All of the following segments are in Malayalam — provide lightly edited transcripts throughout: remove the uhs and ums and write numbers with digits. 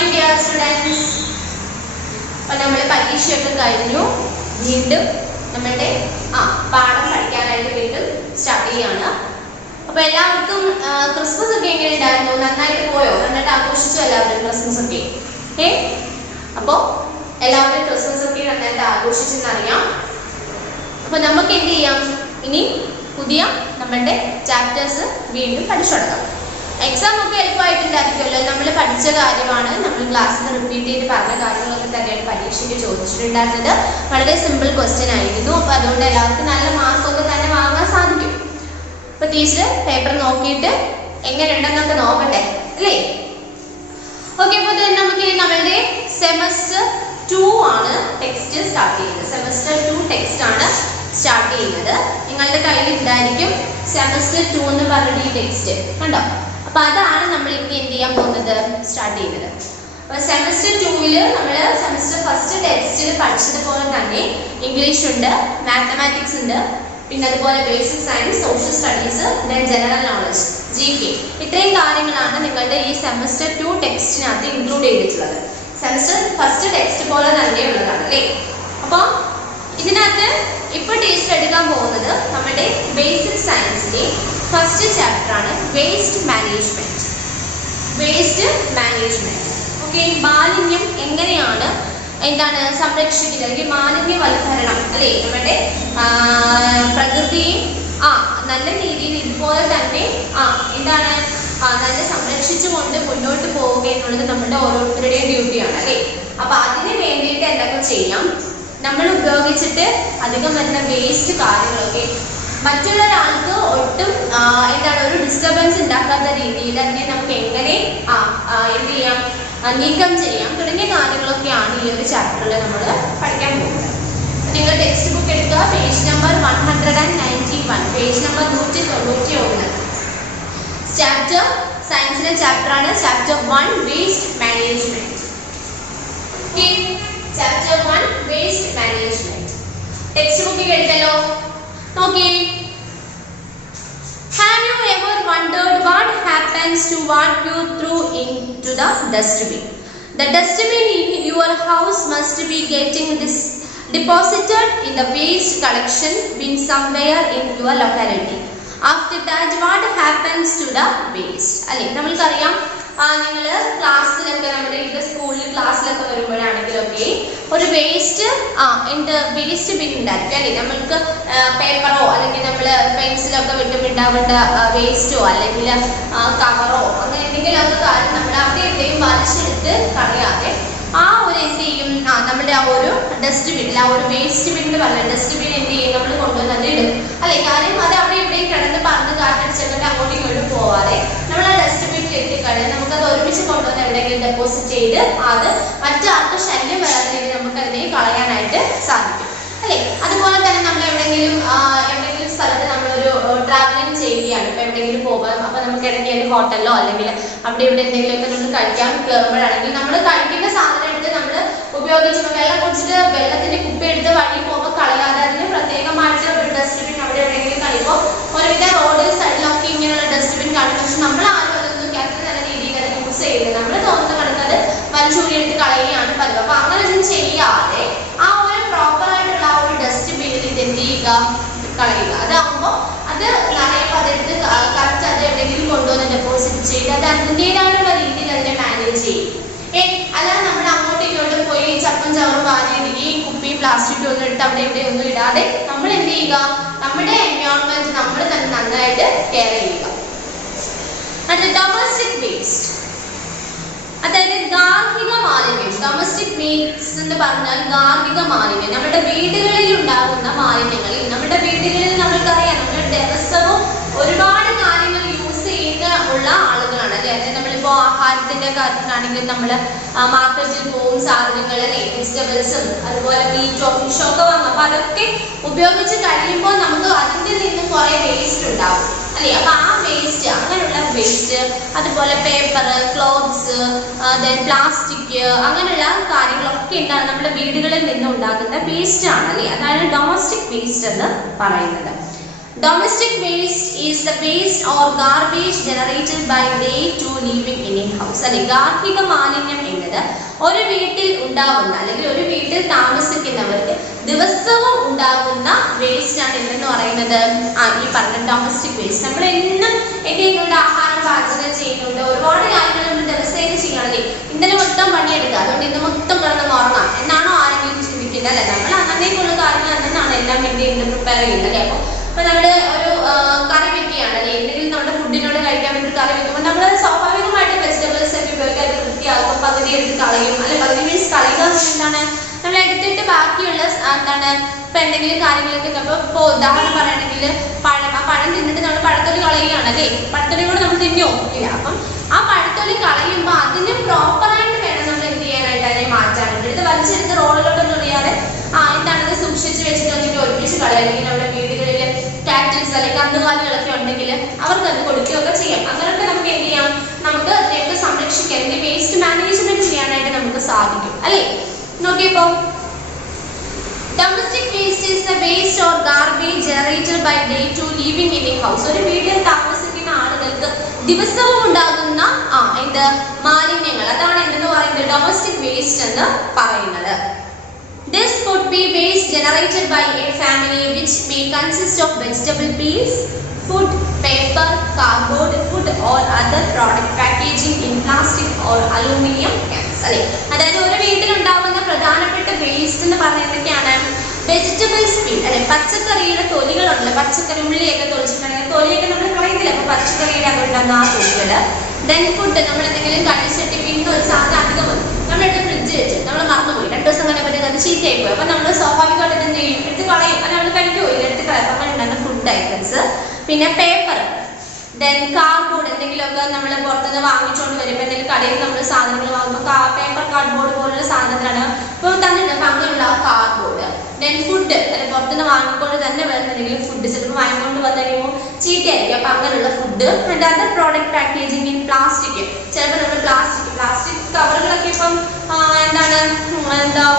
my dear students, അപ്പോൾ നമ്മൾ പരീക്ഷയൊക്കെ കഴിഞ്ഞു. വീണ്ടും നമ്മളുടെ പാഠം പഠിക്കാനായിട്ട് വീണ്ടും സ്റ്റാർട്ട് ചെയ്യാണ്. അപ്പോൾ എല്ലാവർക്കും ക്രിസ്മസ് ഒക്കെ എങ്ങനെ ഉണ്ടായിരുന്നു? നന്നായിട്ട് പോയോ? നന്നായിട്ട് ആഘോഷിച്ചോ എല്ലാവരും ക്രിസ്മസ് ഒക്കെ? അപ്പോൾ എല്ലാവരും ക്രിസ്മസ് ഒക്കെ നന്നായിട്ട് ആഘോഷിച്ചെന്നറിയാം. അപ്പോൾ നമുക്ക് എന്ത് ചെയ്യാം? ഇനി പുതിയ നമ്മളുടെ ചാപ്റ്റേഴ്സ് വീണ്ടും പഠിച്ചു തുടങ്ങാം. എക്സാം ഒക്കെ എളുപ്പമായിട്ടുണ്ടായിരിക്കുമല്ലോ. നമ്മൾ പഠിച്ച കാര്യമാണ്, നമ്മൾ ക്ലാസ്സിൽ റിപ്പീറ്റ് ചെയ്ത് പറഞ്ഞ കാര്യങ്ങളൊക്കെ തന്നെയാണ് പരീക്ഷയ്ക്ക് ചോദിച്ചിട്ടുണ്ടായിരുന്നത്. വളരെ സിമ്പിൾ ക്വസ്റ്റ്യൻ ആയിരുന്നു. അപ്പോൾ അതുകൊണ്ട് എല്ലാവർക്കും നല്ല മാർക്കൊക്കെ തന്നെ വാങ്ങാൻ സാധിക്കും. അപ്പോൾ ടീച്ചർ പേപ്പർ നോക്കിയിട്ട് എങ്ങനെയുണ്ടെന്നൊക്കെ നോക്കട്ടെ അല്ലേ? ഓക്കെ, അപ്പോൾ നമുക്ക് നമ്മളുടെ സെമസ്റ്റർ 2 ആണ് ടെക്സ്റ്റ് സ്റ്റാർട്ട് ചെയ്യുന്നത്. സെമസ്റ്റർ 2 ടെക്സ്റ്റ് ആണ് സ്റ്റാർട്ട് ചെയ്യുന്നത്. നിങ്ങളുടെ കയ്യിൽ ഉണ്ടായിരിക്കും സെമസ്റ്റർ 2 എന്ന് പറഞ്ഞിട്ട് ഈ ടെക്സ്റ്റ് കണ്ടോ? അപ്പോൾ അതാണ് നമ്മൾ ഇനി എന്ത് ചെയ്യാൻ പോകുന്നത്, സ്റ്റാർട്ട് ചെയ്യുന്നത്. അപ്പോൾ സെമസ്റ്റർ 2-ൽ നമ്മൾ സെമസ്റ്റർ ഫസ്റ്റ് ടെക്സ്റ്റിൽ പഠിച്ചതുപോലെ തന്നെ ഇംഗ്ലീഷ് ഉണ്ട്, മാത്തമാറ്റിക്സ് ഉണ്ട്, പിന്നെ അതുപോലെ basic science, social studies, then general knowledge, GK. ഇത്രയും കാര്യങ്ങളാണ് നിങ്ങളുടെ ഈ സെമസ്റ്റർ 2 ടെക്സ്റ്റിനകത്ത് ഇൻക്ലൂഡ് ചെയ്തിട്ടുള്ളത്. സെമസ്റ്റർ ഫസ്റ്റ് ടെക്സ്റ്റ് പോലെ തന്നെ ഉള്ളതാണ് അല്ലേ? അപ്പോൾ ഇതിനകത്ത് ഇപ്പോൾ ടീച്ചർ എടുക്കാൻ പോകുന്നത് നമ്മുടെ ബേസിക് സയൻസിന്റെ ഫസ്റ്റ് ചാപ്റ്റർ ആണ്, waste management. Waste management. Okay, മാലിന്യം എങ്ങനെയാണ് സംരക്ഷിക്കുന്നത്, അല്ലെങ്കിൽ മാലിന്യവൽക്കരണം അല്ലേ? നമ്മുടെ പ്രകൃതിയെ നല്ല രീതിയിൽ ഇതുപോലെ തന്നെ നല്ല സംരക്ഷിച്ചുകൊണ്ട് മുന്നോട്ട് പോവുക എന്നുള്ളത് നമ്മുടെ ഓരോരുത്തരുടെയും ഡ്യൂട്ടിയാണ് അല്ലേ? അപ്പൊ അതിന് വേണ്ടിയിട്ട് എന്തൊക്കെ ചെയ്യാം? നമ്മൾ ഉപയോഗിച്ചിട്ട് അധികം വരുന്ന വേസ്റ്റ് കാര്യങ്ങളൊക്കെ മറ്റുള്ളൊരാൾക്ക് ഒട്ടും ഒരു ഡിസ്റ്റർബൻസ് ഉണ്ടാക്കാത്ത രീതിയിൽ തന്നെ നമുക്ക് എങ്ങനെ എന്ത് ചെയ്യാം, നീക്കം ചെയ്യാം തുടങ്ങിയ കാര്യങ്ങളൊക്കെയാണ് ഈ ഒരു ചാപ്റ്ററിൽ നമ്മൾ പഠിക്കാൻ പോകുന്നത്. നിങ്ങൾ ടെക്സ്റ്റ് ബുക്ക് എടുക്കുക, page number 191, page number 191. Chapter സയൻസിന്റെ ചാപ്റ്റർ ആണ് chapter 1, waste management. Chapter 1, waste management. Text book എടുത്തല്ലോ, നോക്കിയേ. Have you ever wondered what happens to what you threw into the dustbin? The dustbin in your house must be getting deposited in the waste collection bin somewhere in your locality. After that, what happens to the waste? അല്ലേ, നമ്മൾക്കറിയാം നിങ്ങൾ ക്ലാസ്സിലൊക്കെ നമ്മുടെ ഇവിടെ സ്കൂളിൽ ക്ലാസ്സിലൊക്കെ വരുമ്പോഴാണെങ്കിലൊക്കെ ഒരു വേസ്റ്റ് വേസ്റ്റ് ബിൻ ഉണ്ടായിരിക്കും അല്ലേ? നമ്മൾക്ക് പേപ്പറോ അല്ലെങ്കിൽ നമ്മൾ പെൻസിലൊക്കെ വിട്ടുണ്ടാവേണ്ട വേസ്റ്റോ അല്ലെങ്കിൽ കവറോ അങ്ങനെ എന്തെങ്കിലുമൊക്കെ കാര്യം നമ്മൾ അവിടെ എവിടെയും വലിച്ചെടുത്ത് കളയാതെ എന്ത് ചെയ്യും, നമ്മുടെ ഒരു ഡസ്റ്റ്ബിന്നിൽ ഒരു വേസ്റ്റ് ബിൻ എന്ന് പറഞ്ഞ ഡസ്റ്റ്ബിൻ എന്ത് ചെയ്യും, നമ്മൾ കൊണ്ടുവന്ന് അത് ഇടും അല്ലെ? കാര്യം അത് അവിടെ എവിടെയും കിടന്ന് പറന്ന് കാറ്റടിച്ചിട്ട് അങ്ങോട്ടും ഇങ്ങോട്ടും പോവാതെ നമ്മൾ ആ ഡസ്റ്റ്ബിന്നിൽ എത്തിക്കളയാൻ നമുക്കത് ഒരുമിച്ച് കൊണ്ടുവന്ന് എവിടെയെങ്കിലും ഡെപ്പോസിറ്റ് ചെയ്ത് അത് മറ്റാർക്കും ശല്യം വരാത്ത രീതിയിൽ നമുക്ക് അതിനെ കളയാനായിട്ട് സാധിക്കും അല്ലെ? അതുപോലെ തന്നെ നമ്മൾ എവിടെയെങ്കിലും സ്ഥലത്ത് നമ്മളൊരു ട്രാവലിംഗ് ചെയ്യുകയാണ്, ഇപ്പൊ എവിടെയെങ്കിലും പോകാം, അപ്പൊ നമുക്ക് ഇടയ്ക്ക് ഹോട്ടലിലോ അല്ലെങ്കിൽ അവിടെ ഇവിടെ എന്തെങ്കിലുമൊക്കെ നമ്മൾ കഴിക്കാൻ കയറുമ്പോഴാണെങ്കിൽ നമ്മൾ കഴിക്കുന്ന സാധനം എടുത്ത് നമ്മൾ ഉപയോഗിച്ചപ്പോൾ വെള്ളം കുടിച്ചിട്ട് വെള്ളത്തിന്റെ കുപ്പി എടുത്ത് വഴി പോകുമ്പോൾ കളയാതെ അതിന് പ്രത്യേകമായിട്ട് ഒരു ഡസ്റ്റ്ബിൻ അവിടെ എവിടെയെങ്കിലും കഴിയുമ്പോൾ ഒരുവിധ റോഡിൽ സൈഡിലൊക്കെ ഇങ്ങനെയുള്ള ഡസ്റ്റ്ബിൻ കാണും. പക്ഷെ നമ്മൾ ആരും അതൊന്നും അത്ര നല്ല രീതിയിൽ അത് യൂസ് ചെയ്യുന്നത്, നമ്മൾ തോന്നുന്ന കണക്കത് വലിച്ചൂരി എടുത്ത് കളയുകയാണ് പതിവ്. അപ്പൊ അങ്ങനെ ഒന്നും ചെയ്യാതെ ഒരു പ്രോപ്പർ ആയിട്ടുള്ള ഒരു ഡസ്റ്റ്ബിന്നിൽ ഇത് എന്ത് ചെയ്യുക, കളയുക. അതാകുമ്പോൾ അത് നിറയുമ്പോൾ അതെടുത്ത് കറക്റ്റ് അത് എവിടെയെങ്കിലും കൊണ്ടുവന്ന് ഡെപ്പോസിറ്റ് ചെയ്ത് അത് അതിൻ്റെതായിട്ടുള്ള രീതിയിൽ അതിനെ മാനേജ് ചെയ്യും. അല്ലാതെ നമ്മൾ അങ്ങോട്ടും ഇങ്ങോട്ടും പോയി ചപ്പും ചവറും വാരിയിടുകയും കുപ്പിയും പ്ലാസ്റ്റിക്കും ഒന്നും എടുത്ത് അവിടെ ഇവിടെ ഒന്നും ഇടാതെ നമ്മൾ എന്ത് ചെയ്യുക, നമ്മുടെ എൻവയോൺമെന്റ് നമ്മൾ തന്നെ നന്നായിട്ട് കെയർ ചെയ്യുക. ഡൊമസ്റ്റിക് വേസ്റ്റ്, അതായത് ഗാർഹിക മാലിന്യം. ഡൊമസ്റ്റിക് വേസ്റ്റ് എന്ന് പറഞ്ഞാൽ ഗാർഹിക മാലിന്യം, നമ്മുടെ വീടുകളിൽ ഉണ്ടാകുന്ന മാലിന്യങ്ങളിൽ. നമ്മുടെ വീടുകളിൽ നമ്മൾക്കറിയാം, നമ്മുടെ ദിവസവും ഒരുപാട് കാര്യങ്ങൾ യൂസ് ചെയ്യുന്ന ആളുകളാണ് അല്ലെ? അതായത് നമ്മളിപ്പോ ആഹാരത്തിന്റെ കാര്യത്തിലാണെങ്കിൽ നമ്മൾ മാർക്കറ്റിൽ പോകും, സാധനങ്ങൾ അല്ലെ, വെജിറ്റബിൾസും അതുപോലെ മീറ്റോ ഫിഷോ ഒക്കെ വാങ്ങും. അപ്പൊ അതൊക്കെ ഉപയോഗിച്ച് കഴിയുമ്പോൾ നമുക്ക് അതിൽ നിന്ന് കുറെ വേസ്റ്റ് ഉണ്ടാവും അല്ലെ? അപ്പൊ ആ വേസ്റ്റ്, അങ്ങനെയുള്ള വേസ്റ്റ്, അതുപോലെ പേപ്പർ, ക്ലോത്ത്സ്, പ്ലാസ്റ്റിക്, അങ്ങനെയുള്ള കാര്യങ്ങളൊക്കെ ഉണ്ടാകും നമ്മുടെ വീടുകളിൽ നിന്ന് ഉണ്ടാകുന്ന വേസ്റ്റ് ആണ് അല്ലെ? അതാണ് ഡൊമസ്റ്റിക് വേസ്റ്റ് എന്ന് പറയുന്നത്. Domestic waste is the waste or garbage generated by day to living in a house. അല്ലെ, ഗാർഹിക മാലിന്യം എന്നത് ഒരു വീട്ടിൽ ഉണ്ടാകുന്ന അല്ലെങ്കിൽ ഒരു വീട്ടിൽ താമസിക്കുന്നവർക്ക് ദിവസവും ഉണ്ടാകുന്ന വേസ്റ്റ് ആണ് എന്തെന്ന് പറയുന്നത് ഈ പറഞ്ഞ ഡൊമസ്റ്റിക് വേസ്റ്റ്. നമ്മൾ എന്നും എന്തെങ്കിലും ആഹാരം പാചകം ചെയ്യുന്നുണ്ട്, ഒരുപാട് കാര്യങ്ങൾ നമ്മൾ ദിവസേന ചെയ്യണല്ലേ. ഇന്നലെ മൊത്തം പണിയെടുക്കുക, അതുകൊണ്ട് ഇന്ന് മൊത്തം കിടന്ന് ഉറങ്ങാം എന്നാണോ ആരെങ്കിലും ചിന്തിക്കുന്നത്? അല്ലെ, നമ്മൾ അങ്ങനെയൊക്കെയുള്ള കാര്യങ്ങൾ എന്നാണ് എല്ലാം വേണ്ടി ഇന്ന് പ്രിപ്പയർ ചെയ്യുന്നത്. അപ്പൊ നമ്മള് ഒരു കറി വെക്കുകയാണ് അല്ലെ, എന്തെങ്കിലും നമ്മുടെ ഫുഡിനോട് കഴിക്കാൻ വേണ്ടി കറി വെക്കുമ്പോൾ നമ്മൾ സ്വാഭാവികമായിട്ട് വെജിറ്റബിൾസ് ഒക്കെ ഉപയോഗിക്കാൻ വൃത്തിയാകും, പകുതി എടുത്ത് കളയും. അല്ലെ, പകുതി മീൻസ് കളയുക എന്താണ്, നമ്മൾ എടുത്തിട്ട് ബാക്കിയുള്ള എന്താണ് ഇപ്പൊ എന്തെങ്കിലും കാര്യങ്ങളൊക്കെ ഇപ്പൊ ഉദാഹരണം പറയുകയാണെങ്കിൽ പഴം, ആ പഴം തിന്നിട്ട് നമ്മൾ പഴത്തൊലി കളയുകയാണ് അല്ലേ. പഴത്തൊലി കൂടെ നമ്മൾ തിന്നോ ഇല്ല. അപ്പം ആ പഴത്തൊലി കളയുമ്പോൾ അതിന് പ്രോപ്പറായിട്ട് വേണം നമ്മൾ എന്ത് ചെയ്യാനായിട്ട്, അതിനെ മാറ്റാനായിട്ട്. എടുത്ത് വലിച്ചെടുത്ത് റോളിലോട്ടൊന്നും അറിയാതെ എന്താണത് സൂക്ഷിച്ച് വെച്ചിട്ട് അല്ലെങ്കിൽ ഒരുമിച്ച് കളയുക. അല്ലെങ്കിൽ നമ്മുടെ വീടുകളിൽ കാറ്റൽസ് അല്ലെങ്കിൽ കന്നുകാലികളൊക്കെ ഉണ്ടെങ്കിൽ അവർക്ക് അത് കൊടുക്കുകയൊക്കെ ചെയ്യാം. അങ്ങനെയൊക്കെ നമുക്ക് എന്ത് ചെയ്യാം, നമുക്ക് അതിനെയൊക്കെ സംരക്ഷിക്കാൻ അല്ലെങ്കിൽ വേസ്റ്റ് മാനേജ്മെന്റ് ചെയ്യാനായിട്ട് നമുക്ക് സാധിക്കും അല്ലേ. നോക്കിയപ്പോ domestic waste is the waste or garbage generated by day to living in a house. ഒരു വീട്ടിൽ താമസിക്കുന്ന ആളുകൾക്ക് ദിവസവും ഉണ്ടാകുന്ന എന്ത് മാലിന്യങ്ങൾ, അതാണ് എന്തെന്ന് പറയുന്നത് ഡൊമസ്റ്റിക് വേസ്റ്റ് എന്ന് പറയുന്നത്. This could be waste generated by a family which may consist of vegetable peels, food, paper, cardboard, food or other product packaging in plastic or aluminum cans. അല്ലേ, അതായത് ഒരു വീട്ടിലുണ്ടാകുന്ന പ്രധാനപ്പെട്ട വേസ്റ്റ് എന്ന് പറഞ്ഞാൽ എന്തൊക്കെയാണ്? വെജിറ്റബിൾസ് പീൽ അല്ലെ, പച്ചക്കറിയുടെ തൊലികളുണ്ട്. പച്ചക്കറി ഉള്ളിയൊക്കെ തൊലിച്ചിട്ടുണ്ടെങ്കിൽ തൊലിയൊക്കെ നമ്മൾ കളയുന്നില്ല, അപ്പൊ പച്ചക്കറിയുടെ അതുണ്ടാകുന്ന ആ തൊലികള്. ദെൻ ഫുഡ്, നമ്മൾ എന്തെങ്കിലും കഴിച്ചിട്ട് പിന്നെ ഒരു സാധനം അധികം നമ്മളെടുത്ത് ഫ്രിഡ്ജ് വെച്ച് നമ്മൾ മറന്നുപോയി, 2 ദിവസം കഴിഞ്ഞപ്പോൾ അത് ചീത്തയായി പോയി. അപ്പൊ നമ്മൾ സ്വാഭാവികമായിട്ട് എന്ത് ചെയ്യും, എടുത്ത് കളയും. അല്ല, നമ്മൾ കഴിക്കുമോ ഇല്ല, എടുത്ത് കളയും. അപ്പൊ അങ്ങനെ ഉണ്ടാകുന്ന ഫുഡ് ഐറ്റംസ്. പിന്നെ പേപ്പർ, ദെൻ കാർഡ്ബോർഡ്, എന്തെങ്കിലുമൊക്കെ നമ്മൾ പുറത്തുനിന്ന് വാങ്ങിച്ചുകൊണ്ട് വരുമ്പോൾ എന്തെങ്കിലും കടയിൽ നമ്മൾ സാധനങ്ങൾ വാങ്ങുമ്പോൾ പേപ്പർ കാർഡ്ബോർഡ് പോലുള്ള സാധനത്തിലാണ് ഇപ്പോൾ തന്നിട്ടുണ്ട്. അപ്പൊ അങ്ങനെയുള്ള കാർഡ്ബോർഡ്. ദെൻ ഫുഡ്, അല്ലെ പുറത്തുനിന്ന് വാങ്ങിക്കൊണ്ട് തന്നെ വരുന്നുണ്ടെങ്കിൽ ഫുഡ് ചിലപ്പോൾ വാങ്ങിക്കൊണ്ട് വന്നു കഴിയുമ്പോൾ ചീത്തയായിരിക്കും. അപ്പൊ അങ്ങനെയുള്ള food. And other product packaging in plastic, ചിലപ്പോൾ നമ്മൾ പ്ലാസ്റ്റിക് കവറുകളൊക്കെ ഇപ്പം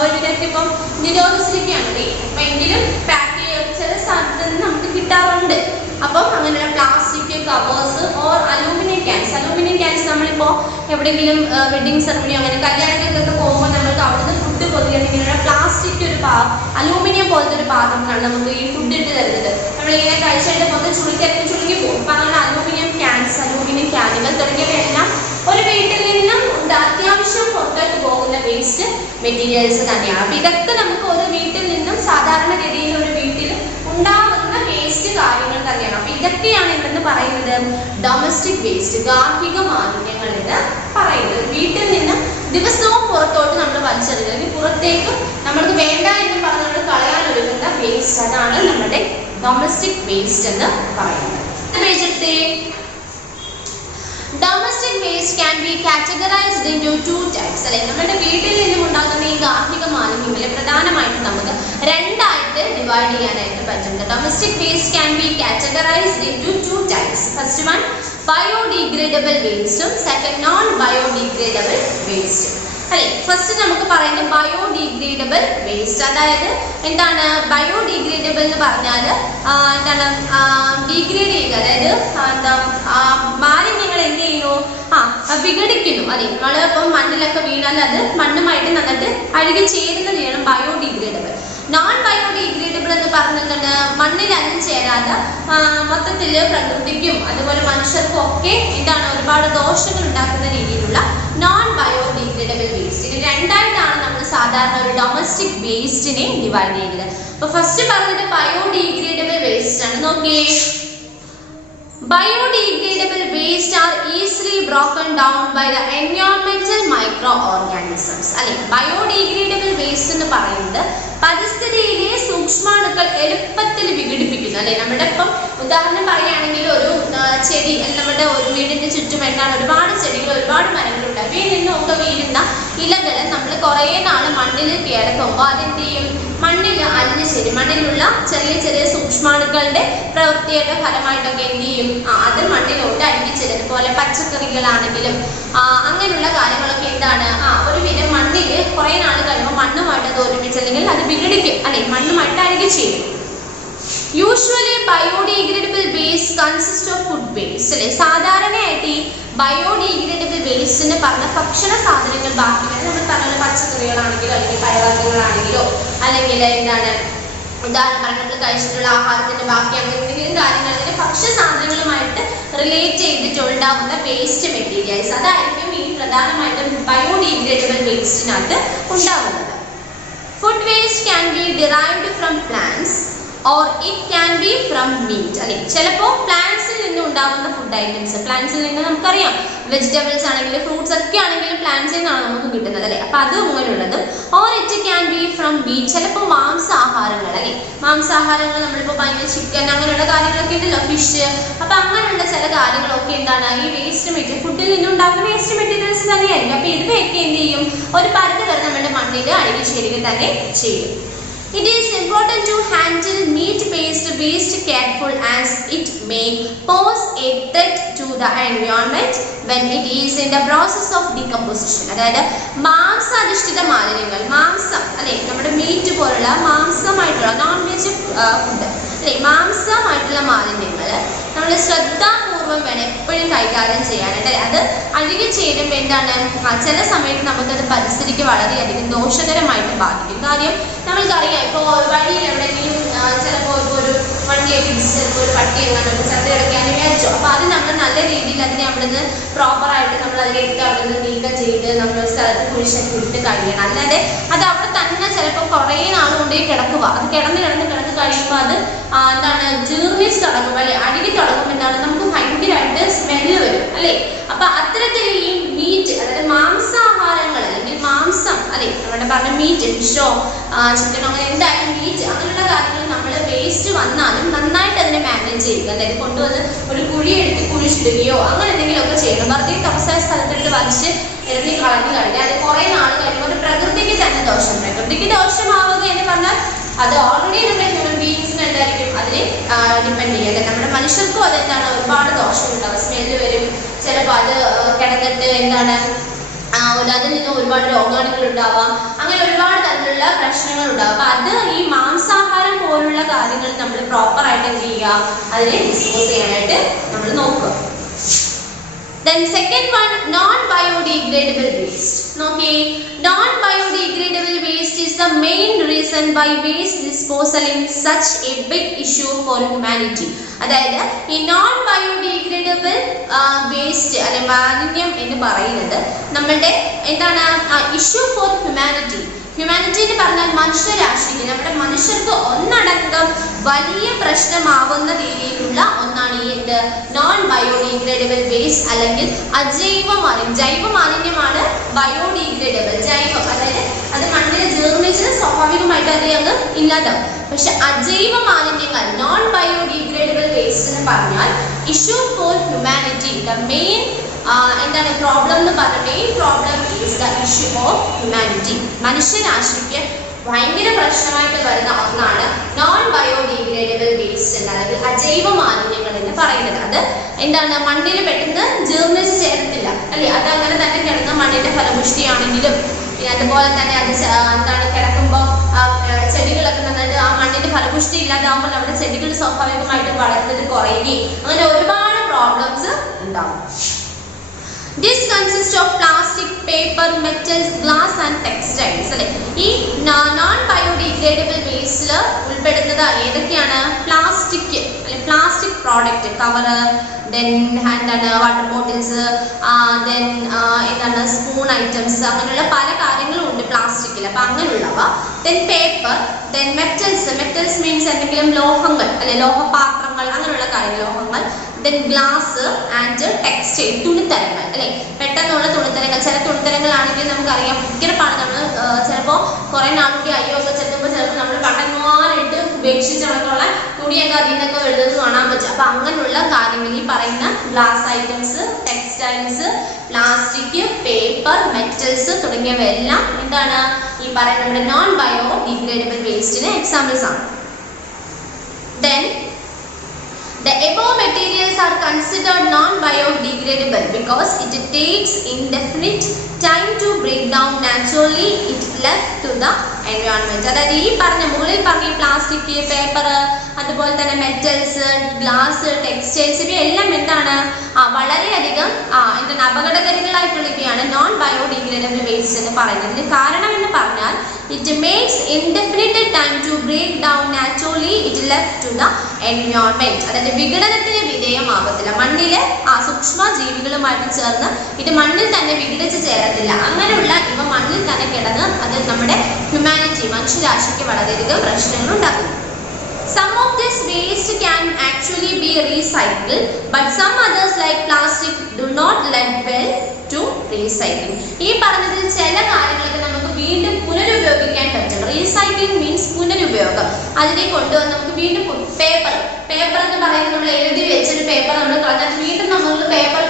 ഒരുവിധമൊക്കെ ഇപ്പം നിരോധിച്ചിരിക്കുകയാണല്ലേ. അപ്പൊ എങ്കിലും പാക്ക് ചില സ്ഥലത്ത് നിന്ന് നമുക്ക് കിട്ടാറുണ്ട്. അപ്പം അങ്ങനെയുള്ള plastic covers or aluminium cans നമ്മളിപ്പോ എവിടെയെങ്കിലും വെഡിങ് സെറമണി അങ്ങനെ കല്യാണങ്ങൾക്കൊക്കെ പോകുമ്പോൾ നമ്മൾക്ക് അവിടുന്ന് ഫുഡ് പൊതുവെ പ്ലാസ്റ്റിക് ഒരു അലൂമിനിയം പോലത്തെ ഒരു പാത്രത്തിലാണ് നമുക്ക് ഈ ഫുഡ് ഇട്ട് തരുന്നത്. നമ്മളിങ്ങനെ കഴിച്ചിട്ട് മൊത്തം ചുളുങ്ങി പോകും. അപ്പൊ അങ്ങനെ അലൂമിനിയം ക്യാനുകൾ തുടങ്ങിയവയെല്ലാം ഒരു വീട്ടിൽ നിന്നും അത്യാവശ്യം പുറത്തോട്ട് പോകുന്ന വേസ്റ്റ് മെറ്റീരിയൽസ് തന്നെയാണ്. അപ്പൊ ഇതൊക്കെ നമുക്ക് ഒരു വീട്ടിൽ നിന്നും സാധാരണഗതിയിൽ ഒരു വീട്ടിൽ ഉണ്ടാകുന്ന വേസ്റ്റ് കാര്യങ്ങൾ തന്നെയാണ്. അപ്പൊ ഇതൊക്കെയാണ് എന്തെന്ന് പറയുന്നത് ഡൊമസ്റ്റിക് വേസ്റ്റ്, ഗാർഹിക മാലിന്യങ്ങൾ എന്ന് പറയുന്നത്. വീട്ടിൽ നിന്ന് ദിവസവും പുറത്തോട്ട് നമ്മൾ വലിച്ചെറിയുന്നത്, അല്ലെങ്കിൽ പുറത്തേക്ക് നമ്മൾക്ക് വേണ്ട എന്ന് പറഞ്ഞ് നമ്മൾ കളയാൻ ഒരുങ്ങുന്ന വേസ്റ്റ്, അതാണ് നമ്മുടെ ഡൊമസ്റ്റിക് വേസ്റ്റ് എന്ന് പറയുന്നത്. Domestic waste can be categorized into 2 types. അല്ലെ, നമ്മുടെ വീട്ടിൽ നിന്നും ഉണ്ടാകുന്ന ഈ ഗാർഹിക മാലിന്യങ്ങളെ പ്രധാനമായിട്ടും നമുക്ക് രണ്ടായിട്ട് ഡിവൈഡ് ചെയ്യാനായിട്ട് പറ്റും. Domestic waste can be categorized into 2 types. First one, biodegradable waste, second non-biodegradable waste. അല്ലെ, ഫസ്റ്റ് നമുക്ക് പറയുന്നത് ബയോഡിഗ്രേഡബിൾ വേസ്റ്റ്. അതായത് എന്താണ് ബയോഡിഗ്രേഡബിൾ എന്ന് പറഞ്ഞാൽ എന്താണ് ഡിഗ്രേഡ് ചെയ്യുക, അതായത് മാലിന്യങ്ങൾ എന്ത് ചെയ്യുന്നു, വിഘടിക്കുന്നു. അല്ലെ, നമ്മൾ ഇപ്പം മണ്ണിലൊക്കെ വീണാൽ അത് മണ്ണുമായിട്ട് നന്നിട്ട് അഴുകി ചേരുന്നതാണ് ബയോഡിഗ്രേഡബിൾ. നോൺ ബയോഡിഗ്രേഡബിൾ എന്ന് പറഞ്ഞിട്ടുണ്ട് മണ്ണിൽ അലിഞ്ഞു ചേരാതെ മൊത്തത്തിൽ പ്രകൃതിക്കും അതുപോലെ മനുഷ്യർക്കും ഒക്കെ എന്താണ് ഒരുപാട് ദോഷങ്ങൾ ഉണ്ടാക്കുന്ന രീതിയിലുള്ള നോൺ ബയോഡിഗ്രേഡബിൾ വേസ്റ്റ്. ഇത് രണ്ടായിട്ടാണ് നമ്മൾ സാധാരണ ഒരു ഡൊമസ്റ്റിക് വേസ്റ്റിനെ ഡിവൈഡ് ചെയ്യുന്നത്. അപ്പൊ ഫസ്റ്റ് പറഞ്ഞത് ബയോഡിഗ്രേഡബിൾ വേസ്റ്റ് ആണ്. നോക്കിയേ, biodegradable waste are easily broken down by the environmental microorganisms. അല്ലെ, ബയോഡിഗ്രേഡബിൾ വേസ്റ്റ് എന്ന് പറയുന്നത് പരിസ്ഥിതിയിലെ സൂക്ഷ്മാണുക്കൾ എളുപ്പത്തിൽ വിഘടിപ്പിക്കുന്നു. അല്ലെ, നമ്മുടെ ഇപ്പം ഉദാഹരണം പറയുകയാണെങ്കിൽ ഒരു ചെടി, നമ്മുടെ ഒരു വീടിന്റെ ചുറ്റും എന്താണ് ഒരുപാട് ചെടികൾ, ഒരുപാട് മരങ്ങളുണ്ട്. അവയിൽ നിന്നൊക്കെ വീഴുന്ന ഇലകൾ നമ്മൾ കുറേ നാൾ മണ്ണിൽ കിടക്കുമ്പോൾ അതെന്ത് ചെയ്യും, മണ്ണിൽ അലിഞ്ഞു ചേരും. മണ്ണിലുള്ള ചെറിയ ചെറിയ സൂക്ഷ്മാണുക്കളുടെ പ്രവൃത്തിയുടെ ഫലമായിട്ടൊക്കെ എന്ത് ചെയ്യും, അത് മണ്ണിലോട്ട് അടിച്ചേരും. അതുപോലെ പച്ചക്കറികളാണെങ്കിലും അങ്ങനെയുള്ള കാര്യങ്ങളൊക്കെ എന്താണ് ഒരുവിധം മണ്ണിൽ കുറെ നാൾ കഴിയുമ്പോൾ മണ്ണുമായിട്ട് അത് ഒരുമിച്ച് അല്ലെങ്കിൽ അത് വിഘടിക്കും. അല്ലെ, മണ്ണുമായിട്ട് അഴുകി ചേരും. Usually biodegradable waste consist of food waste അല്ലേ. സാധാരണയായിട്ട് ഈ ബയോഡിഗ്രേഡബിൾ വേസ്റ്റിന് പറഞ്ഞ ഭക്ഷണ സാധനങ്ങൾ ബാക്കി നമ്മൾ പറഞ്ഞ പച്ചക്കറികളാണെങ്കിലോ അല്ലെങ്കിൽ പഴവർഗ്ഗങ്ങളാണെങ്കിലോ അല്ലെങ്കിൽ എന്താണ് ഉദാഹരണം പറഞ്ഞാൽ നമ്മൾ കഴിച്ചിട്ടുള്ള ആഹാരത്തിന്റെ ബാക്കി അങ്ങനെ എന്തെങ്കിലും കാര്യങ്ങൾ അതിന്റെ ഭക്ഷ്യ സാധനങ്ങളുമായിട്ട് റിലേറ്റ് ചെയ്തിട്ടുണ്ടാകുന്ന വേസ്റ്റ് മെറ്റീരിയൽസ് അതായിരിക്കും ഈ പ്രധാനമായിട്ടും ബയോഡിഗ്രേഡബിൾ വേസ്റ്റിനകത്ത് ഉണ്ടാകുന്നത്. Food waste can B derived from plants or it can be from meat അല്ലെ. ചിലപ്പോൾ പ്ലാന്റ്സിൽ നിന്ന് ഉണ്ടാകുന്ന ഫുഡ് ഐറ്റംസ് പ്ലാന്റ്സിൽ നിന്ന് നമുക്കറിയാം വെജിറ്റബിൾസ് ആണെങ്കിലും ഫ്രൂട്ട്സ് ഒക്കെ ആണെങ്കിലും പ്ലാന്റ്സിൽ നിന്നാണ് നമുക്ക് കിട്ടുന്നത് അല്ലെ. അപ്പൊ അത് അങ്ങനെയുള്ളത്. Or it can be from meat ചിലപ്പോൾ മാംസാഹാരങ്ങൾ അല്ലെ. മാംസാഹാരങ്ങൾ നമ്മളിപ്പോൾ ഭയങ്കര ചിക്കൻ അങ്ങനെയുള്ള കാര്യങ്ങളൊക്കെ ഉണ്ടല്ലോ ഫിഷ്. അപ്പൊ അങ്ങനെയുള്ള ചില കാര്യങ്ങളൊക്കെ എന്താണ് ഈ വേസ്റ്റ് മെറ്റീരിയൽ ഫുഡിൽ നിന്നുണ്ടാകുന്ന വേസ്റ്റ് മെറ്റീരിയൽസ് തന്നെയായിരിക്കും. അപ്പൊ ഇവയൊക്കെ എന്ത് ചെയ്യും ഒരു പരിധി വരെ നമ്മുടെ മണ്ണിൽ അഴുകി ചേരുക തന്നെ ചെയ്യും. It is important to handle meat-based waste careful as it may pose a threat to the environment when it is in the process of decomposition. അതായത് മാംസാധിഷ്ഠിത മാലിന്യങ്ങൾ മാംസം അല്ലെ നമ്മുടെ മീറ്റ് പോലുള്ള മാംസമായിട്ടുള്ള നോൺ വെജ് ഫുഡ് അല്ലെ മാംസമായിട്ടുള്ള മാലിന്യങ്ങൾ നമ്മൾ ശ്രദ്ധാപൂർവം വേണം എപ്പോഴും കൈകാര്യം ചെയ്യാനായിട്ട്. അത് അഴുകി ചേരുമ്പോൾ എന്താണ് ചില സമയത്ത് നമുക്കത് പരിസ്ഥിതിക്ക് വളരെയധികം ദോഷകരമായിട്ട് ബാധിക്കും. കാര്യം നമ്മൾക്കറിയാം ഇപ്പോൾ വഴിയിൽ എവിടെയെങ്കിലും ചിലപ്പോൾ ഇപ്പോൾ ഒരു വണ്ടിയൊക്കെ ഇടിച്ച് ചിലപ്പോൾ ഒരു പട്ടി എങ്ങാനും ചത്ത കിടക്കാൻ വിചാരിച്ചു. അപ്പോൾ അത് നമ്മൾ നല്ല രീതിയിൽ അതിനെ അവിടുന്ന് പ്രോപ്പറായിട്ട് നമ്മൾ അതിലേക്ക് അവിടുന്ന് നീക്കം ചെയ്ത് നമ്മൾ സ്ഥലത്ത് കുഴിച്ചൊക്കെ ഇട്ട് കഴിയണം. അല്ലാതെ അത് അവിടെ തന്നെ ചിലപ്പോൾ കുറേ നാളുകൊണ്ടേ കിടക്കുക. അത് കിടന്ന് കഴിയുമ്പോൾ അത് എന്താണ് ജീർണിച്ച് തുടങ്ങും അല്ലെ അഴുകി തുടങ്ങുമ്പോൾ എന്താണ് നമുക്ക് ഭയങ്കരമായിട്ട് സ്മെല്ല് വരും അല്ലെ. അപ്പൊ അത്തരത്തിൽ ഈ മീറ്റ് അതായത് മാംസാഹാരങ്ങൾ അല്ലെങ്കിൽ മാംസം അല്ലെ നമ്മുടെ പറഞ്ഞ മീറ്റ് ഫിഷോ ചിക്കനോ അങ്ങനെ എന്തായാലും മീറ്റ് അങ്ങനെയുള്ള കാര്യങ്ങൾ നമ്മൾ വേസ്റ്റ് വന്നാലും നന്നായിട്ട് അതിനെ മാനേജ് ചെയ്യുക. അതായത് കൊണ്ടുവന്ന് ഒരു കുഴി എടുത്ത് കുഴിച്ചിടുകയോ അങ്ങനെ എന്തെങ്കിലും ഒക്കെ ചെയ്യണം. വെറുതെ തുറസായ സ്ഥലത്തെടുത്ത് വലിച്ച് എഴുതി കളഞ്ഞു കഴിഞ്ഞാൽ അത് കുറെ നാൾ കഴിയുമ്പോൾ ഒരു പ്രകൃതിക്ക് തന്നെ ദോഷം. പ്രകൃതിക്ക് ദോഷമാവുക എന്ന് പറഞ്ഞാൽ അത് ഓൾറെഡി നമ്മുടെ ഹ്യൂമൻ ബീയിങ്സിന് എന്തായിരിക്കും അതിനെ ഡിപ്പെൻഡ് ചെയ്യുക. നമ്മുടെ മനുഷ്യർക്കും അതെന്താണ് ഒരുപാട് ദോഷമുണ്ടാവും. സ്മെല്ല് വരും. ചിലപ്പോൾ അത് കിടന്നിട്ട് എന്താണ് അതിൽ നിന്ന് ഒരുപാട് രോഗാണുക്കൾ ഉണ്ടാവാം. അങ്ങനെ ഒരുപാട് തരത്തിലുള്ള പ്രശ്നങ്ങൾ ഉണ്ടാവും. അപ്പൊ അത് ഈ മാംസാഹാരം പോലുള്ള കാര്യങ്ങൾ നമ്മൾ പ്രോപ്പറായിട്ട് എന്ത് ചെയ്യുക അതിനെ ഡിസ്പോസ് ചെയ്യാനായിട്ട് നമ്മൾ നോക്കുക. Then second one, non-biodegradable waste. Okay, non-biodegradable waste is the main reason why waste disposal is such a big issue for humanity. അതായത് ഈ നോൺ ബയോഡിഗ്രേഡബിൾ വേസ്റ്റ് അല്ലെ മാലിന്യം എന്ന് പറയുന്നത് നമ്മളുടെ എന്താണ് ഇഷ്യൂ ഫോർ ഹ്യൂമാനിറ്റി. ഹ്യൂമാനിറ്റി എന്ന് പറഞ്ഞാൽ മനുഷ്യരാശിക്ക് നമ്മുടെ മനുഷ്യർക്ക് ഒന്നടങ്കം വലിയ പ്രശ്നമാവുന്ന രീതിയിലുള്ള ഒന്നാണ് ഈ നോൺ ബയോഡിഗ്രേഡബിൾ വേസ്റ്റ് അല്ലെങ്കിൽ അജൈവ മാലിന്യം. ജൈവ മാലിന്യമാണ് ബയോഡിഗ്രേഡബിൾ ജൈവം അതായത് അത് മണ്ണിൽ ജീർണിച്ച് സ്വാഭാവികമായിട്ട് അത് അങ്ങ് ഇല്ലാതാവും. പക്ഷെ അജൈവ മാലിന്യങ്ങൾ നോൺ ബയോഡിഗ്രേഡബിൾ വേസ്റ്റ് എന്ന് പറഞ്ഞാൽ issue for humanity. The main എന്താണ് പ്രോബ്ലം എന്ന് പറഞ്ഞ main problem is the issue of humanity. മനുഷ്യരാശിക്ക് ഭയങ്കര പ്രശ്നമായിട്ട് വരുന്ന ഒന്നാണ് നോൺ ബയോഡിഗ്രേഡബിൾ വേസ്റ്റ് അല്ലെങ്കിൽ അജൈവ മാലിന്യങ്ങൾ എന്ന് പറയുന്നത്. അത് എന്താണ് മണ്ണിൽ പെട്ടെന്ന് ജീർണിച്ച് ചേരത്തില്ല അല്ലെ. അത് അങ്ങനെ തന്നെ കിടന്ന മണ്ണിന്റെ ഫലപുഷ്ടിയാണെങ്കിലും പിന്നെ അതുപോലെ തന്നെ അത് എന്താണ് കിടക്കുമ്പോൾ ചെടികളൊക്കെ നന്നായിട്ട് ആ മണ്ണിന്റെ ഫലപുഷ്ടി ഇല്ലാതാകുമ്പോൾ നമ്മുടെ ചെടികൾ സ്വാഭാവികമായിട്ടും വളരുന്നത് കുറയുകയും അങ്ങനെ ഒരുപാട് പ്രോബ്ലംസ് ഉണ്ടാവും. This consists of plastic, paper, metals, glass and textiles. അല്ലെ ഈ നോൺ ബയോഡിഗ്രേഡബിൾ വേസ്റ്റിൽ ഉൾപ്പെടുന്നത് ഏതൊക്കെയാണ്? പ്ലാസ്റ്റിക് അല്ലെ പ്ലാസ്റ്റിക് പ്രോഡക്റ്റ് കവറ്, ദെൻ എന്താണ് വാട്ടർ ബോട്ടിൽസ്, ദെൻ എന്താണ് സ്പൂൺ ഐറ്റംസ് അങ്ങനെയുള്ള പല കാര്യങ്ങളും ഉണ്ട് പ്ലാസ്റ്റിക്കിൽ. അപ്പൊ അങ്ങനെയുള്ളവ. Then paper, then metals means എന്തെങ്കിലും ലോഹങ്ങൾ അല്ലെ ലോഹപാത്രങ്ങൾ അങ്ങനെയുള്ള കാര്യങ്ങൾ ലോഹങ്ങൾ. ദെൻ ഗ്ലാസ് ആൻഡ് ടെക്സ്റ്റൈൽ തുണിത്തരങ്ങൾ അല്ലെ പെട്ടെന്നുള്ള തുണിത്തരങ്ങൾ. ചില തുണിത്തരങ്ങളാണെങ്കിൽ നമുക്കറിയാം ഭയങ്കരപ്പാണ്. നമ്മൾ ചിലപ്പോൾ കുറെ നാളൊക്കെ അയ്യോ ഒക്കെ ചെല്ലുമ്പോൾ ചിലപ്പോൾ നമ്മൾ പണ്ടങ്ങാനായിട്ട് ഉപേക്ഷിച്ച് നടക്കുള്ള തുണിയൊക്കെ അതിൽ നിന്നൊക്കെ എഴുതുന്നത് കാണാൻ പറ്റും. അപ്പൊ അങ്ങനെയുള്ള കാര്യങ്ങൾ ഈ പറയുന്ന glass items, textiles, plastic, paper, metals തുടങ്ങിയവയെല്ലാം എന്താണ് ഈ പറയുന്ന നമ്മുടെ നോൺ ബയോഡിഗ്രേഡബിൾ വേസ്റ്റിന് എക്സാമ്പിൾസ് ആണ്. Then The above materials are considered non-biodegradable because it takes indefinite time to break down naturally it left to the environment. അതായത് ഈ പറഞ്ഞ മുകളിൽ പറഞ്ഞ പ്ലാസ്റ്റിക്, പേപ്പർ, അതുപോലെ തന്നെ മെറ്റൽസ്, ഗ്ലാസ്, ടെക്സ്റ്റൈൽസ് ഇവയെല്ലാം എന്താണ് വളരെയധികം എന്താണ് അപകടകാരികളായിട്ടുള്ളവയാണ് നോൺ ബയോഡിഗ്രേഡബിൾ വേസ്റ്റ് എന്ന് പറയുന്നത്. ഇതിന് കാരണം എന്ന് പറഞ്ഞാൽ it makes indefinite time to break down naturally it left to the environment. അതായത് വിഘടനത്തിന് വിധേയമാകത്തില്ല. മണ്ണിലെ സൂക്ഷ്മ ജീവികളുമായിട്ട് ചേർന്ന് ഇത് മണ്ണിൽ തന്നെ വിഘടിച്ച് ചേരത്തില്ല. അങ്ങനെയുള്ള ഇവ മണ്ണിൽ തന്നെ കിടന്ന് അത് നമ്മുടെ ഹ്യൂമാനിറ്റി മനുഷ്യരാശിക്ക് വളരെയധികം പ്രശ്നങ്ങൾ ഉണ്ടാക്കുന്നു. Some of this waste can actually be recycled, but some others like plastic do not lend well to recycling. ഈ പറഞ്ഞതിൽ ചില കാര്യങ്ങളൊക്കെ നമുക്ക് വീണ്ടും പുനരുപയോഗിക്കാൻ പറ്റും. റീസൈക്ലിംഗ് മീൻസ് പുനരുപയോഗം. അതിനെ കൊണ്ടുവന്ന് നമുക്ക് വീണ്ടും പേപ്പർ എന്ന് പറയുന്നത് നമ്മൾ എഴുതി വെച്ചൊരു പേപ്പർ നമ്മൾ കളഞ്ഞാൽ വീണ്ടും നമുക്ക് പേപ്പർ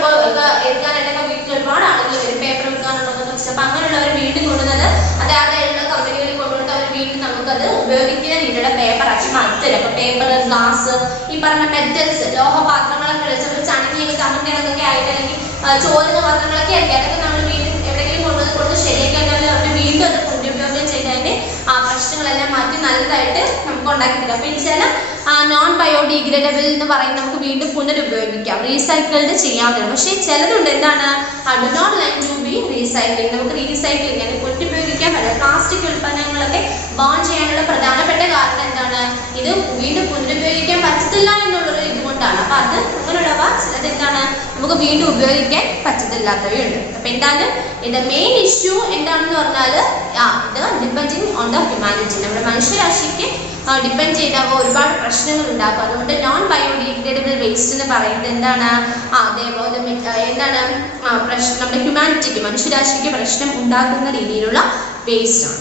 എഴുതാനായിട്ടൊക്കെ വീട്ടിൽ ഒരുപാട് ആളുകൾ വരും. പേപ്പർ എടുക്കാനുള്ളതെന്ന് വെച്ചാൽ അപ്പം അങ്ങനെയുള്ളവർ വീണ്ടും കൊണ്ടുവന്നത് അതായുള്ള കമ്പനികളിൽ കൊണ്ടുവന്നിട്ട് അവർ വീണ്ടും നമുക്കത് ഉപയോഗിക്കുന്ന രീതിയിലുള്ള പേപ്പർ അക്ഷരം അപ്പൊ പേപ്പർ, ഗ്ലാസ്, ഈ പറഞ്ഞ മെറ്റൽസ്, ലോഹപാത്രങ്ങളൊക്കെ വെച്ചിട്ട് ചണങ്ങിയൊക്കെ കമങ്ങനൊക്കെ ആയിട്ട് അല്ലെങ്കിൽ ചോരുന്ന പാത്രങ്ങളൊക്കെ ആയിരിക്കും. അതൊക്കെ നമ്മൾ വീണ്ടും എവിടെയെങ്കിലും കൊടുത്ത് ശരിയാക്കിയാൽ അവർ വീണ്ടും അത് പുനരുപയോഗം ചെയ്തതിന്റെ പ്രശ്നങ്ങളെല്ലാം മാറ്റി നല്ലതായിട്ട് നമുക്ക് ഉണ്ടാക്കിയിട്ടില്ല. അപ്പൊ ഈ ചില നോൺ ബയോഡിഗ്രേഡബിൾ എന്ന് പറയുന്നത് നമുക്ക് വീണ്ടും പുനരുപയോഗിക്കാം, റീസൈക്കിൾഡ് ചെയ്യാവുന്നതാണ്. പക്ഷേ ചിലതുണ്ട് എന്താണ് do not like to be recycling. നമുക്ക് റീസൈക്ലിംഗ് അല്ലെങ്കിൽ പുനരുപയോഗിക്കാൻ പറ്റില്ല. പ്ലാസ്റ്റിക് ഉൽപ്പന്നങ്ങളൊക്കെ ബാൻ ചെയ്യാനുള്ള പ്രധാനപ്പെട്ട കാരണം എന്താണ്? ഇത് വീണ്ടും പുനരുപയോഗിക്കാൻ പറ്റത്തില്ല എന്നുള്ളൊരു ഇതുകൊണ്ടാണ്. അപ്പൊ അത് അങ്ങനെയുള്ളവ ചിലത് എന്താണ് നമുക്ക് വീണ്ടും ഉപയോഗിക്കാൻ പറ്റത്തില്ലാത്തവയുണ്ട്. അപ്പൊ എന്താണ് ഇത് മെയിൻ ഇഷ്യൂ എന്താണെന്ന് പറഞ്ഞാൽ ഇത് ഡിപ്പെൻഡിങ് ഓൺ ദ ഹ്യൂമാനിറ്റി. നമ്മുടെ മനുഷ്യരാശിക്ക് ഡിപ്പെൻഡ് ചെയ്താൽ ഒരുപാട് പ്രശ്നങ്ങൾ ഉണ്ടാക്കും. അതുകൊണ്ട് നോൺ ബയോഡിഗ്രേഡബിൾ വേസ്റ്റ് എന്ന് പറയുന്നത് എന്താണ് അതേപോലെ എന്താണ് പ്രശ്നം നമ്മുടെ ഹ്യൂമാനിറ്റിക്ക് മനുഷ്യരാശിക്ക് പ്രശ്നം ഉണ്ടാക്കുന്ന രീതിയിലുള്ള വേസ്റ്റ് ആണ്.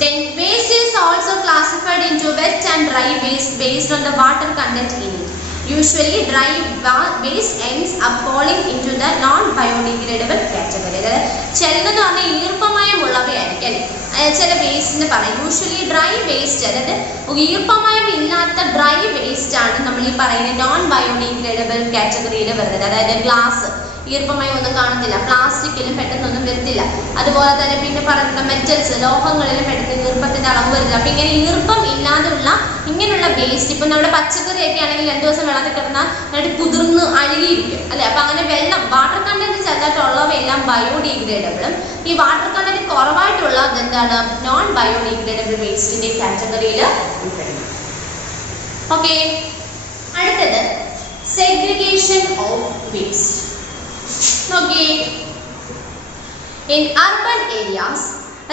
Then waste is also classified into wet and dry waste based on the water content in it. Usually dry waste ends up falling into the non-biodegradable category. അതായത് ചിലതെന്ന് പറഞ്ഞാൽ ഈർപ്പമയമുള്ളവയായിരിക്കും അല്ലേ ചില വേസ്റ്റിന് പറയാം. യൂഷ്വലി ഡ്രൈ വേസ്റ്റ് അതായത് ഈർപ്പമയം ഇല്ലാത്ത ഡ്രൈ വേസ്റ്റ് ആണ് നമ്മൾ ഈ പറയുന്ന നോൺ ബയോഡിഗ്രേഡബിൾ കാറ്റഗറിയിൽ വരുന്നത്. അതായത് ഗ്ലാസ് ഈർപ്പമയം ഒന്നും കാണത്തില്ല, പ്ലാസ്റ്റിക്കിലും പെട്ടെന്നൊന്നും വരത്തില്ല. അതുപോലെ തന്നെ പിന്നെ പറയുന്ന മെറ്റൽസ് ലോഹങ്ങളിലും പെട്ടെന്ന് ഈർപ്പത്തിന്റെ അളവ് വരില്ല. അപ്പൊ ഇങ്ങനെ ഈർപ്പം ഇല്ലാതെയുള്ള ഇങ്ങനെയുള്ള വേസ്റ്റ് ഇപ്പൊ നമ്മുടെ പച്ചക്കറിയൊക്കെ ആണെങ്കിൽ 2 ദിവസം വെള്ളത്തിൽ കിടന്നാൽ എന്നിട്ട് കുതിർന്ന് അഴുകിയിരിക്കും അല്ലെ. അപ്പൊ അങ്ങനെ വെള്ളം വാട്ടർ കണ്ടന്റ് ചെറുതായിട്ടുള്ളവയെല്ലാം ബയോഡിഗ്രേഡബിളും ഈ വാട്ടർ കണ്ടന്റ് കുറവായിട്ടുള്ള എന്താണ് നോൺ ബയോഡിഗ്രേഡബിൾ വേസ്റ്റിന്റെ കാറ്റഗറിയിൽ ഉൾപ്പെടുന്നു. ഓക്കെ, അടുത്തത് segregation of waste. Okay. In urban areas,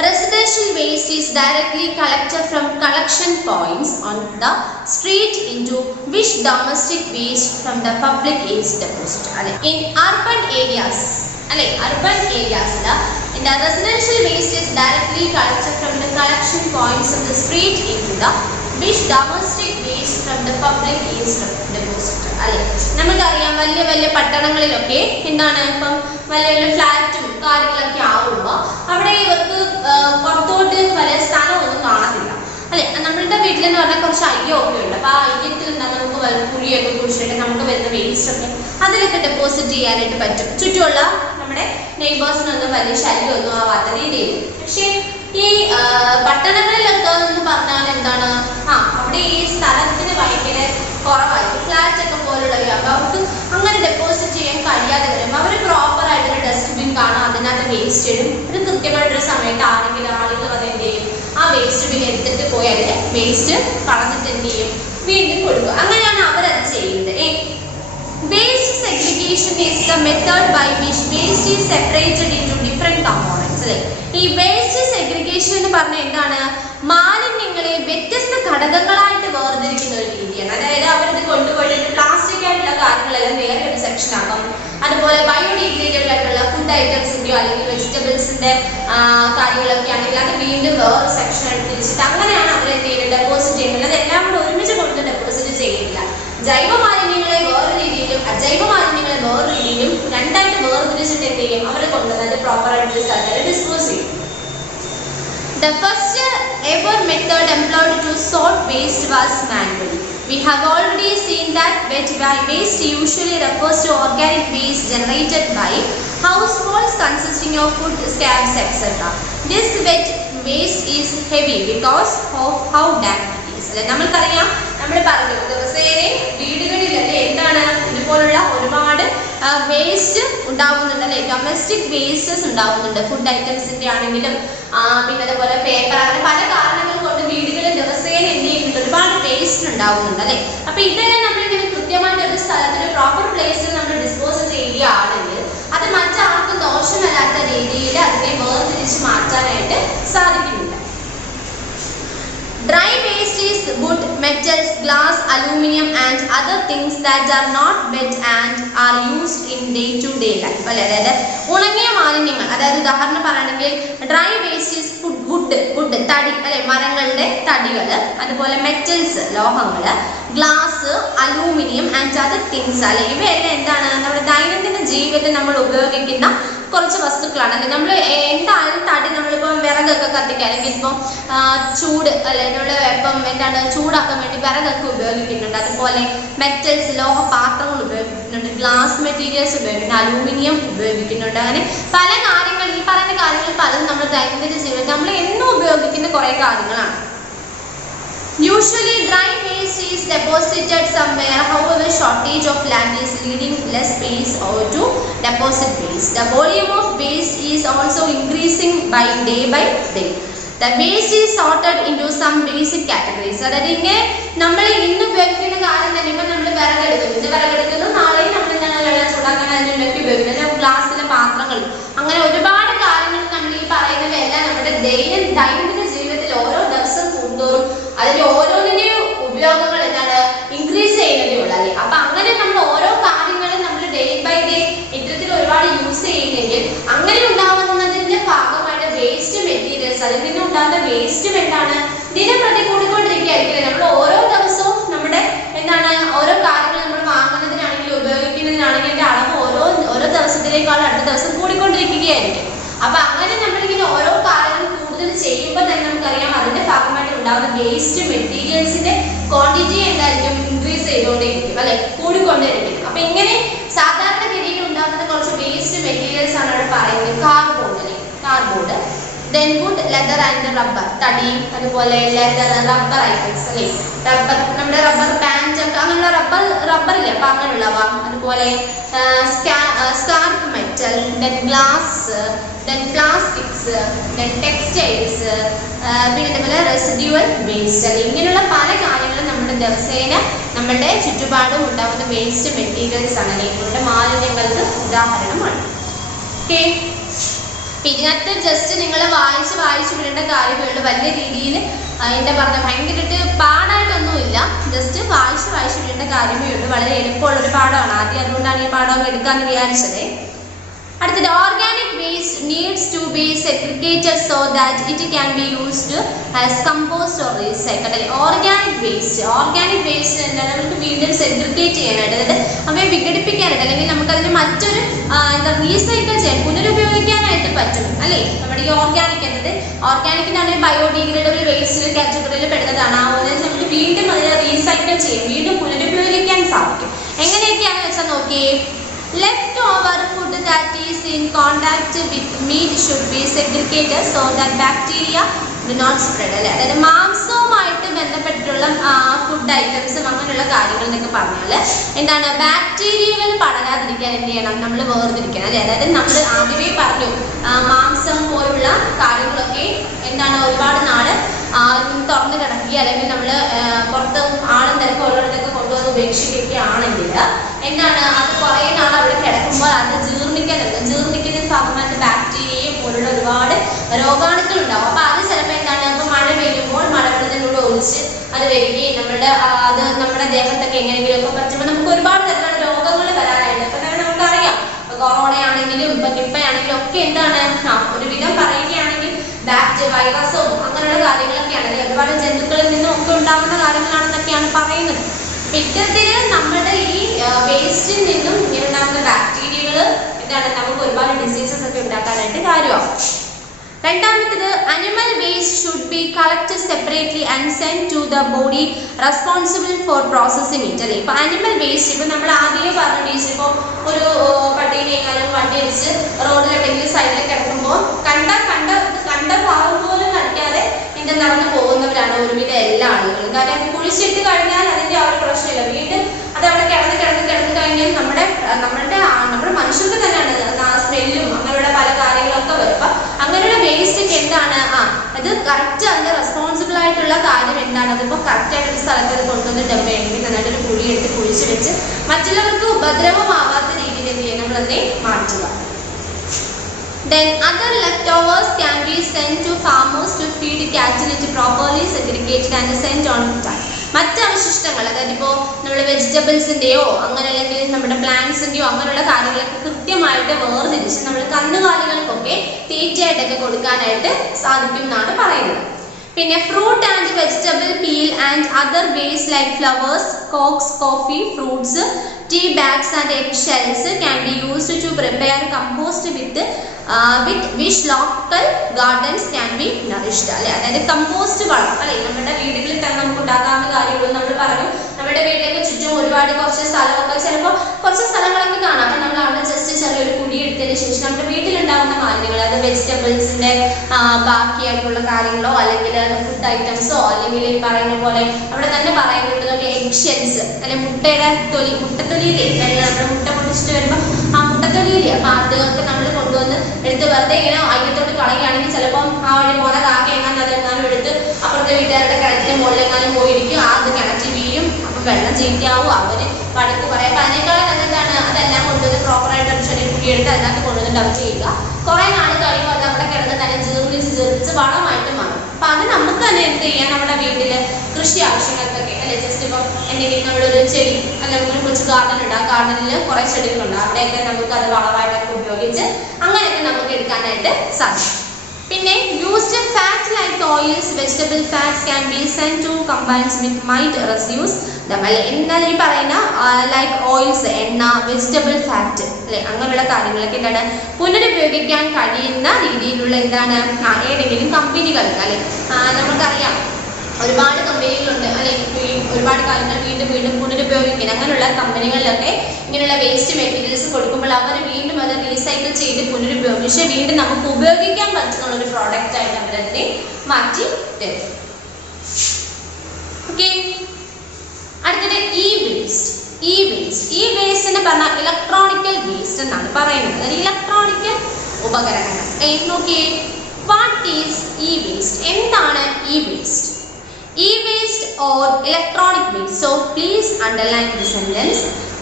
residential waste is directly collected from collection points on the street into which domestic waste from the public is deposited. In urban areas, urban areas, the residential waste is directly collected from the collection points on the street into the which domestic waste from the public is deposited. നമുക്കറിയാം വലിയ വലിയ പട്ടണങ്ങളിലൊക്കെ എന്താണ് ഇപ്പം വലിയ വലിയ ഫ്ലാറ്റും കാര്യങ്ങളൊക്കെ ആവുമ്പോൾ അവിടെ ഇവർക്ക് പുറത്തോട്ട് വലിയ സ്ഥലമൊന്നും കാണത്തില്ല അല്ലെ. നമ്മളുടെ വീട്ടിലെന്ന് പറഞ്ഞാൽ കുറച്ച് അയ്യൊക്കെ ഉണ്ട്. അപ്പൊ ആ അയ്യത്തിൽ എന്താ നമുക്ക് കുഴിയൊക്കെ കുഴിച്ചിട്ട് നമുക്ക് വരുന്ന വേസ്റ്റ് ഒക്കെ അതിലൊക്കെ ഡെപ്പോസിറ്റ് ചെയ്യാനായിട്ട് പറ്റും. ചുറ്റുമുള്ള നമ്മുടെ നെയ്ബേഴ്സിനൊന്നും വലിയ ശല്യമൊന്നും ആവാത്ത രീതിയിൽ. പക്ഷേ ഈ പട്ടണങ്ങളിലൊക്കെ എന്ന് പറഞ്ഞാൽ എന്താണ് അവിടെ ഈ സ്ഥലത്തിന് ഭയങ്കര കുറവായിരിക്കും. ഫ്ലാറ്റ് ഒക്കെ പോലുള്ളവ അപ്പൊ അവർക്ക് അങ്ങനെ ഡെപ്പോസിറ്റ് ചെയ്യാൻ കഴിയാതെ വരും. അവർ പ്രോപ്പർ ആയിട്ടൊരു ഡസ്റ്റ്ബിൻ കാണാം, അതിനകത്ത് വേസ്റ്റ് ഇടും. ഒരു കൃത്യമായിട്ടൊരു സമയത്ത് ആളുകൾ അത് എന്ത് ചെയ്യും ആ വേസ്റ്റ് ബിൻ എടുത്തിട്ട് പോയി അതിന് വേസ്റ്റ് കളഞ്ഞിട്ട് എന്ത് ചെയ്യും വീണ്ടും കൊടുക്കും. അങ്ങനെയാണ് അവരത് ചെയ്യുന്നത്. Waste segregation is the method by which waste is separated into different components. ഈ വേസ്റ്റ് സെഗ്രിഗേഷൻ എന്ന് പറഞ്ഞാൽ എന്താണ് മാലിന്യങ്ങളെ വ്യത്യസ്ത ഘടകങ്ങളായിട്ട് വേർതിരിക്കുന്ന ഒരു രീതിയാണ്. അതായത് അവരിത് കൊണ്ടുപോയിട്ട് പ്ലാസ്റ്റിക് ആയിട്ടുള്ള കാര്യങ്ങളെല്ലാം വേറെ ഒരു സെക്ഷൻ ആക്കും. അതുപോലെ ബയോഡിഗ്രേഡബിൾ ആയിട്ടുള്ള ഫുഡ് ഐറ്റംസിന്റെയോ അല്ലെങ്കിൽ വെജിറ്റബിൾസിന്റെ കാര്യങ്ങളൊക്കെ ആണെങ്കിൽ അത് വീണ്ടും വേറെ സെക്ഷൻ ആയിട്ട് തിരിച്ചിട്ട് അങ്ങനെയാണ് അവർ എന്ത് ചെയ്യുന്നത് ഡെപ്പോസിറ്റ് ചെയ്യുന്നത്. അതെല്ലാം കൂടെ ഒരുമിച്ച് കൊണ്ട് ഡെപ്പോസിറ്റ് ചെയ്യില്ല. ജൈവ മാലിന്യങ്ങളെ വേറെ രീതിയിലും അജൈവ മാലിന്യങ്ങളെ വേറെ രീതിയിലും രണ്ടായിട്ട് വേർതിരിച്ചിട്ട് എന്ത് ചെയ്യും അവർ കൊണ്ടുവന്നത് പ്രോപ്പർ ആയിട്ട് സ്ഥലത്ത് ഡിസ്പോസ് ചെയ്യും. The first ever method employed to sort waste was manually. We have already seen that wet waste usually refers to organic waste generated by households consisting of food, scraps, etc. This wet waste is heavy because of how damp it is. അല്ലെ നമ്മൾക്കറിയാം, നമ്മൾ പറഞ്ഞു ദിവസേന വീടുകളിലല്ലേ എന്താണ് ഇതുപോലുള്ള ഒരുപാട് വേസ്റ്റ് ഉണ്ടാവുന്നുണ്ട് അല്ലെ. ഡൊമസ്റ്റിക് വേസ്റ്റസ് ഉണ്ടാവുന്നുണ്ട്, ഫുഡ് ഐറ്റംസിന്റെ ആണെങ്കിലും പിന്നെ അതുപോലെ പേപ്പർ, അങ്ങനെ പല കാരണങ്ങൾ കൊണ്ട് വീടുകളിൽ ദിവസേന എന്ത് ചെയ്യുന്നുണ്ട്, ഒരുപാട് വേസ്റ്റ് ഉണ്ടാവുന്നുണ്ട് അല്ലെ. അപ്പൊ ഇതെല്ലാം നമ്മളിങ്ങനെ കൃത്യമായിട്ട് ഒരു സ്ഥലത്തിന് പ്രോപ്പർ പ്ലേസിൽ നമ്മൾ ഡിസ്പോസ് ചെയ്യുകയാണെങ്കിൽ അത് മറ്റാർക്കും ദോഷമല്ലാത്ത രീതിയിൽ അതിനെ വേർതിരിച്ച് മാറ്റാനായിട്ട് സാധിക്കുന്നില്ല. Dry waste is wood, metals, glass, aluminium and other things that are not wet and are used in day-to-day life. അതായത് ഉണങ്ങിയ മാലിന്യങ്ങൾ, അതായത് ഉദാഹരണം പറയുകയാണെങ്കിൽ ഡ്രൈ വേസ്റ്റ് ഈസ് വുഡ് തടി അല്ലെ, മരങ്ങളുടെ തടികൾ, അതുപോലെ മെറ്റൽസ് ലോഹങ്ങൾ, glass, aluminium and other things അല്ലെ. ഇവയെല്ലാം എന്താണ്, നമ്മുടെ ദൈനംദിന ജീവിതത്തിൽ നമ്മൾ ഉപയോഗിക്കുന്ന കുറച്ച് വസ്തുക്കളാണ് അല്ലെ. നമ്മൾ എന്തായാലും തടി നമ്മളിപ്പം വിറകൊക്കെ കത്തിക്കുക, അല്ലെങ്കിൽ ഇപ്പം ചൂട് അല്ലെ, നമ്മൾ ഇപ്പം എന്താണ് ചൂടാക്കാൻ വേണ്ടി വിറകൊക്കെ ഉപയോഗിക്കുന്നുണ്ട്. അതുപോലെ മെറ്റൽസ് ലോഹപാത്രങ്ങൾ ഉപയോഗിക്കുന്നുണ്ട്, ഗ്ലാസ് മെറ്റീരിയൽസ് ഉപയോഗിക്കുന്നുണ്ട്, അലൂമിനിയം ഉപയോഗിക്കുന്നുണ്ട്. അങ്ങനെ പല കാര്യങ്ങൾ, ഈ പറയുന്ന കാര്യങ്ങൾ പലതും നമ്മുടെ ദൈനംദിന ജീവിതത്തിൽ നമ്മൾ എന്നും ഉപയോഗിക്കുന്ന കുറേ കാര്യങ്ങളാണ്. Usually dry waste is deposited somewhere. However, shortage of land is leading less space to deposit waste. The volume of waste is also increasing day by day. The waste is sorted into some basic categories. അതായത് ഇങ്ങനെ നമ്മൾ ഇന്ന് ഉപയോഗിക്കുന്ന കാര്യം തന്നെ, ഇപ്പം നമ്മൾ വിറകെടുക്കുന്നു, ഇന്ന് വിറകെടുക്കുന്നു, നാളെയും നമ്മൾ എന്താണ് വെള്ളം ചൂടാക്കാൻ അതിനുണ്ടാക്കി ഉപയോഗിക്കുന്നത്, ഗ്ലാസ്സിലെ പാത്രങ്ങൾ, അങ്ങനെ ഒരുപാട് കാര്യങ്ങൾ നമ്മൾ ഈ പറയുന്നവയെല്ലാം നമ്മുടെ ദൈനംദിന ജീവിതത്തിൽ ഓരോ ദിവസം കൂടുന്തോറും അതിൽ ഓരോന്നിന്റെയും ഉപയോഗങ്ങൾ എന്താണ് ഇൻക്രീസ് ചെയ്യുന്നതേ ഉള്ളൂ അല്ലേ. അപ്പൊ അങ്ങനെ നമ്മൾ ഓരോ കാര്യങ്ങളും നമ്മൾ ഡേ ബൈ ഡേ ഇത്തരത്തിൽ ഒരുപാട് യൂസ് ചെയ്യുന്നെങ്കിൽ അങ്ങനെ ഉണ്ടാവുന്നതിന്റെ ഭാഗമായിട്ട് വേസ്റ്റ് മെറ്റീരിയൽസ്, അതിൽ നിന്ന് ഉണ്ടാകുന്ന വേസ്റ്റും എന്താണ് ദിനപ്രതി കൂടിക്കൊണ്ടിരിക്കുകയായിരിക്കില്ലേ. നമ്മൾ ഓരോ ദിവസവും നമ്മുടെ എന്താണ് ഓരോ കാര്യങ്ങൾ നമ്മൾ വാങ്ങുന്നതിനാണെങ്കിലും ഉപയോഗിക്കുന്നതിനാണെങ്കിലും അതിന്റെ അളവ് ഓരോ ദിവസത്തിലേക്കാളും അടുത്ത ദിവസം കൂടിക്കൊണ്ടിരിക്കുകയായിരിക്കും. അപ്പൊ അങ്ങനെ നമ്മളിങ്ങനെ ഓരോ കാര്യങ്ങൾ കൂടുതൽ ചെയ്യുമ്പോൾ തന്നെ നമുക്കറിയാം അതിന്റെ ഭാഗമായിട്ട് ഉണ്ടാകുന്ന വേസ്റ്റ് മെറ്റീരിയൽസിന്റെ ക്വാണ്ടിറ്റി എന്തായിരിക്കും, ഇൻക്രീസ് ചെയ്തുകൊണ്ടേയിരിക്കും അല്ലെ, കൂടിക്കൊണ്ടേയിരിക്കും. അപ്പൊ ഇങ്ങനെ സാധാരണഗതിയിൽ ഉണ്ടാകുന്ന കുറച്ച് വേസ്റ്റ് മെറ്റീരിയൽസ് ആണ് അവിടെ പറയുന്നത്. കാർഡ്ബോർഡ് അല്ലെ, cardboard, then wood, leather and rubber, തടി, അതുപോലെ ലെതർ, റബ്ബർ ഐറ്റംസ് അല്ലെ, റബ്ബർ, നമ്മുടെ റബ്ബർ ബാൻഡ് ഒക്കെ അങ്ങനെയുള്ള റബ്ബർ ഇല്ലേ, അപ്പൊ അങ്ങനെയുള്ളവ, അതുപോലെ scarp metal, then glass, then plastics, then textiles, പിന്നെ അതുപോലെ റെസിഡ്യൂവൽ വേസ്റ്റ് അല്ലെ. ഇങ്ങനെയുള്ള പല കാര്യങ്ങളും നമ്മുടെ ദിവസേന നമ്മുടെ ചുറ്റുപാടും ഉണ്ടാകുന്ന വേസ്റ്റ് മെറ്റീരിയൽസ് ആണ് അല്ലെ, ഇവരുടെ മാലിന്യങ്ങൾക്ക് ഉദാഹരണമാണ്. ഓക്കെ, ഇതിനകത്ത് ജസ്റ്റ് നിങ്ങൾ വായിച്ച് വിടേണ്ട കാര്യമുള്ളൂ. വലിയ രീതിയിൽ എന്താ പറഞ്ഞ ഭയങ്കരമായിട്ട് പാടായിട്ടൊന്നുമില്ല, ജസ്റ്റ് വായിച്ച് വിടേണ്ട കാര്യമേ ഉള്ളൂ. വളരെ എളുപ്പമുള്ളൊരു പാഠമാണ്. ആദ്യം അതുകൊണ്ടാണ് ഈ പാഠം എടുക്കാമെന്ന് വിചാരിച്ചത്. അടുത്തത് organic waste needs to be segregated so that it can be used as compost or recycle അല്ലെ. ഓർഗാനിക് വേസ്റ്റ് എന്താണ്, നമുക്ക് വീണ്ടും സെഗ്രിഗേറ്റ് ചെയ്യാനായിട്ട്, അതായത് അവയെ വിഘടിപ്പിക്കാനായിട്ട്, അല്ലെങ്കിൽ നമുക്കതിന് മറ്റൊരു എന്താ റീസൈക്കിൾ ചെയ്യാൻ, പുനരുപയോഗിക്കാനായിട്ട് പറ്റും അല്ലേ. നമ്മുടെ ഈ ഓർഗാനിക് എന്നത് ഓർഗാനിക്കിനാണ് ബയോഡിഗ്രേഡബിൾ വേസ്റ്റ് കാറ്റഗറിയിൽ പെടുന്നതാണ്. അതുപോലെ നമുക്ക് വീണ്ടും അതിനെ റീസൈക്കിൾ ചെയ്യാം, വീണ്ടും പുനരുപയോഗിക്കാൻ സാധിക്കും. എങ്ങനെയൊക്കെയാണെന്ന് വെച്ചാൽ നോക്കിയേ, leftover food that is in contact with meat should be segregated so that bacteria do not spread അല്ലെ. അതായത് മാംസവുമായിട്ട് ബന്ധപ്പെട്ടിട്ടുള്ള ഫുഡ് ഐറ്റംസും അങ്ങനെയുള്ള കാര്യങ്ങൾ എന്നൊക്കെ പറഞ്ഞാൽ എന്താണ്, ബാക്ടീരിയകൾ പടരാതിരിക്കാൻ എന്ത് ചെയ്യണം, നമ്മൾ വേർതിരിക്കണം അല്ലെ. അതായത് നമ്മൾ ആദ്യമേ പറഞ്ഞു മാംസം പോലുള്ള കാര്യങ്ങളൊക്കെ എന്താണ് ഒരുപാട് നാള് തുറന്ന് കിടക്കുക, അല്ലെങ്കിൽ നമ്മൾ പുറത്ത് ആളും തിരക്കും ഉള്ളിടത്തൊക്കെ കൊണ്ടുവന്ന് ഉപേക്ഷിക്കുകയാണെങ്കിൽ എന്താണ്, അത് കുറേ നാൾ അവിടെ കിടക്കുമ്പോൾ അത് ജീർണിക്കുന്നതിന് ഭാഗമായിട്ട് ബാക്ടീരിയയും പോലുള്ള ഒരുപാട് രോഗാണുക്കൾ ഉണ്ടാവും. അപ്പൊ അത് ചിലപ്പോൾ എന്താണ്, ഇപ്പൊ മഴ പെയ്യുമ്പോൾ മഴവെള്ളത്തിലൂടെ ഒഴിച്ച് അത് വരികയും അത് നമ്മുടെ ദേഹത്തൊക്കെ എങ്ങനെയെങ്കിലും ഒക്കെ പറ്റുമ്പോൾ നമുക്ക് ഒരുപാട് തരത്തിലുള്ള രോഗങ്ങൾ വരാനായിട്ട് ഇപ്പൊ തന്നെ നമുക്കറിയാം. കൊറോണ ആണെങ്കിലും ഇപ്പൊ നിപ്പ ആണെങ്കിലും ഒക്കെ എന്താണ്, ഒരുവിധം പറയുകയാണെങ്കിൽ വൈറസും അങ്ങനെയുള്ള കാര്യങ്ങളൊക്കെയാണ്, ഒരുപാട് ജന്തുക്കളിൽ നിന്നും ഒക്കെ ഉണ്ടാകുന്ന കാര്യങ്ങളാണെന്നൊക്കെയാണ് പറയുന്നത്. അപ്പൊ ഇത്തരത്തില് നമ്മുടെ ഈ വേസ്റ്റിൽ നിന്നും ഇങ്ങനെ ഉണ്ടാകുന്ന ബാക്ടീരിയകൾ എന്താണ് നമുക്ക് ഒരുപാട് ഡിസീസസ് ഒക്കെ ഉണ്ടാക്കാനായിട്ട് കാര്യമാവും. രണ്ടാമത്തേത് animal waste should be collected separately and send to the body responsible for processing it അല്ലേ. ഇപ്പോൾ അനിമൽ വേസ്റ്റ് ഇപ്പോൾ നമ്മൾ ആദ്യമേ പറഞ്ഞ ടീച്ചർ ഇപ്പോൾ ഒരു പട്ടിയെങ്ങാനും വണ്ടി അടിച്ച് റോഡിലെവിടെയെങ്കിലും സൈഡിൽ കിടക്കുമ്പോൾ കണ്ട ഭാഗം പോലും കളിക്കാതെ ഇതിൻ്റെ നടന്നു പോകുന്നവരാണ് ഒരുവിധം എല്ലാ ആളുകളും. കാരണം അത് കുഴിച്ചിട്ട് കഴിഞ്ഞാൽ അതിൻ്റെ ആ ഒരു പ്രശ്നമില്ല, വീണ്ടും അത് അവിടെ കിടന്ന് കഴിഞ്ഞാൽ നമ്മുടെ മനുഷ്യർക്ക് തന്നെയാണ് സ്മെല്ലും അങ്ങനെയുള്ള പല കാര്യങ്ങളൊക്കെ വരും. അപ്പം അങ്ങനെയുള്ള വേസ്റ്റ് ഒക്കെ എന്താണ് അത് കറക്റ്റ് അതിൻ്റെ റെസ്പോൺസിബിൾ ആയിട്ടുള്ള കാര്യം എന്താണ്, അതിപ്പോൾ കറക്റ്റായിട്ടൊരു സ്ഥലത്ത് അത് കൊണ്ടുവന്ന് ഡബ് ചെയ്യണമെങ്കിൽ നന്നായിട്ടൊരു കുഴിയെടുത്ത് കുഴിച്ച് വെച്ച് മറ്റുള്ളവർക്ക് ഉപദ്രവമാവാത്ത രീതിയിൽ എന്ത് ചെയ്യണം, നമ്മളതിനെ മാറ്റുക. Then other leftovers can be sent to farmers to feed cattle it properly segregated and sent on time. മറ്റ് അവശിഷ്ടങ്ങൾ അതായത് ഇപ്പോൾ നമ്മൾ വെജിറ്റബിൾസിൻ്റെയോ അങ്ങനെ അല്ലെങ്കിൽ നമ്മുടെ പ്ലാന്റ്സിൻ്റെയോ അങ്ങനെയുള്ള കാര്യങ്ങളൊക്കെ കൃത്യമായിട്ട് വേർതിരിച്ച് നമ്മൾ കന്നുകാലികൾക്കൊക്കെ തീറ്റയായിട്ടൊക്കെ കൊടുക്കാനായിട്ട് സാധിക്കും എന്നാണ് പറയുന്നത്. പിന്നെ fruit and vegetable peel and other waste like flowers, cokes, coffee, fruits, tea bags and egg shells can be used to prepare compost with which local gardens can be nourished അല്ലെ. അതായത് കമ്പോസ്റ്റ് വളം അല്ലെ നമ്മുടെ വീടുകളിൽ തന്നെ നമുക്ക് ഉണ്ടാക്കാവുന്ന കാര്യമുള്ളൂ. നമ്മൾ പറഞ്ഞു നമ്മുടെ വീട്ടിലേക്ക് ചുറ്റും ഒരുപാട് കുറച്ച് സ്ഥലമൊക്കെ ചിലപ്പോൾ കുറച്ച് സ്ഥലങ്ങളൊക്കെ കാണാം. അപ്പം നമ്മൾ അവിടെ ജസ്റ്റ് ചെറിയൊരു കുടി എടുത്തതിന് ശേഷം നമ്മുടെ വീട്ടിലുണ്ടാകുന്ന മാലിന്യങ്ങൾ അത് വെജിറ്റബിൾസിൻ്റെ ബാക്കിയായിട്ടുള്ള കാര്യങ്ങളോ അല്ലെങ്കിൽ ഫുഡ് ഐറ്റംസോ അല്ലെങ്കിൽ ഈ പറയുന്ന പോലെ അവിടെ തന്നെ പറയുന്നുണ്ട് എഗ് ഷെൽസ് അല്ലെ മുട്ടത്തൊലിയില്ലേ നമ്മുടെ മുട്ട പൊട്ടിച്ചിട്ട് വരുമ്പോൾ ആ മുട്ടത്തൊലിയില്ലേ അപ്പം അതൊക്കെ നമ്മൾ കൊണ്ടുവന്ന് എടുത്ത് വെറുതെ ഇങ്ങനെ അയ്യത്തോട്ട് കളയുകയാണെങ്കിൽ ചിലപ്പം ആ വഴി പോലെ കാക്ക എങ്ങാനും അതെങ്ങാനും എടുത്ത് അപ്പുറത്തെ വീട്ടുകാരുടെ കിണറ്റിന് മുകളിലെങ്ങാനും പോയിരിക്കും, അത് കിണറ്റി വീഴും, അപ്പം വെള്ളം ചീത്തയാവും, അവർ വഴക്ക് പറയാം. അപ്പം അതിനേക്കാളും നല്ലതാണ് അതെല്ലാം കൊണ്ടുവന്ന് പ്രോപ്പറായിട്ട് ഒരു ചെറിയ കുടിയെടുത്ത് അതിനകത്ത് കൊണ്ടുവന്ന് ഡംപ് ചെയ്യുക. കുറേ നാൾ കഴിയുമ്പോൾ അത് നമ്മുടെ കിടന്ന് തന്നെ ജീർണിച്ച് വളമായിട്ട് മാറും. അപ്പം അത് നമുക്ക് തന്നെ എന്ത് ചെയ്യാം, നമ്മുടെ വീട്ടിൽ കൃഷി ആവശ്യങ്ങൾക്കൊക്കെ അല്ലെ ജസ്റ്റ് ഇപ്പം എന്തെങ്കിലും നമ്മളൊരു ചെടി അല്ലെങ്കിൽ ഒരു കൊച്ചു ഗാർഡൻ ഉണ്ട്, ആ ഗാർഡനിൽ കുറേ ചെടികളുണ്ട്, അവിടെയൊക്കെ നമുക്ക് അത് വളമായിട്ടൊക്കെ ഉപയോഗിച്ച് അങ്ങനെയൊക്കെ നമുക്ക് എടുക്കാനായിട്ട് സാധിക്കും. പിന്നെ used fat like oils, vegetable fats can be send to combines with meat residues. എന്നാൽ ഈ പറയുന്ന ലൈക്ക് ഓയിൽസ്, എണ്ണ, വെജിറ്റബിൾ ഫാറ്റ് അല്ലെ അങ്ങനെയുള്ള കാര്യങ്ങളൊക്കെ എന്താണ് പുനരുപയോഗിക്കാൻ കഴിയുന്ന രീതിയിലുള്ള എന്താണ് ഏതെങ്കിലും കമ്പനികൾക്ക് അല്ലെ നമുക്കറിയാം ഒരുപാട് കമ്പനികളുണ്ട് അല്ലെ ഒരുപാട് കാര്യങ്ങൾ വീണ്ടും പുനരുപയോഗിക്കാൻ അങ്ങനെയുള്ള കമ്പനികളിലൊക്കെ ഇങ്ങനെയുള്ള വേസ്റ്റ് മെറ്റീരിയൽസ് കൊടുക്കുമ്പോൾ അവർ വീണ്ടും അത് റീസൈക്കിൾ ചെയ്ത് പുനരുപയോഗിച്ച് വീണ്ടും നമുക്ക് ഉപയോഗിക്കാൻ പറ്റുന്ന ഒരു പ്രോഡക്റ്റ് ആയിട്ട് അവരതിനെ മാറ്റി തരും. ഓക്കെ, അടുത്തത് ഇ വേസ്റ്റ് എന്ന് പറഞ്ഞാൽ ഇലക്ട്രോണിക്കൽ വേസ്റ്റ് എന്നാണ് പറയുന്നത്. അതായത് ഇലക്ട്രോണിക്കൽ ഉപകരണങ്ങൾ. നോക്കിയേ, വാട്ട് ഈസ് ഇ വേസ്റ്റ്? എന്താണ് E waste? E-waste or electronic waste. So please underline the sentence.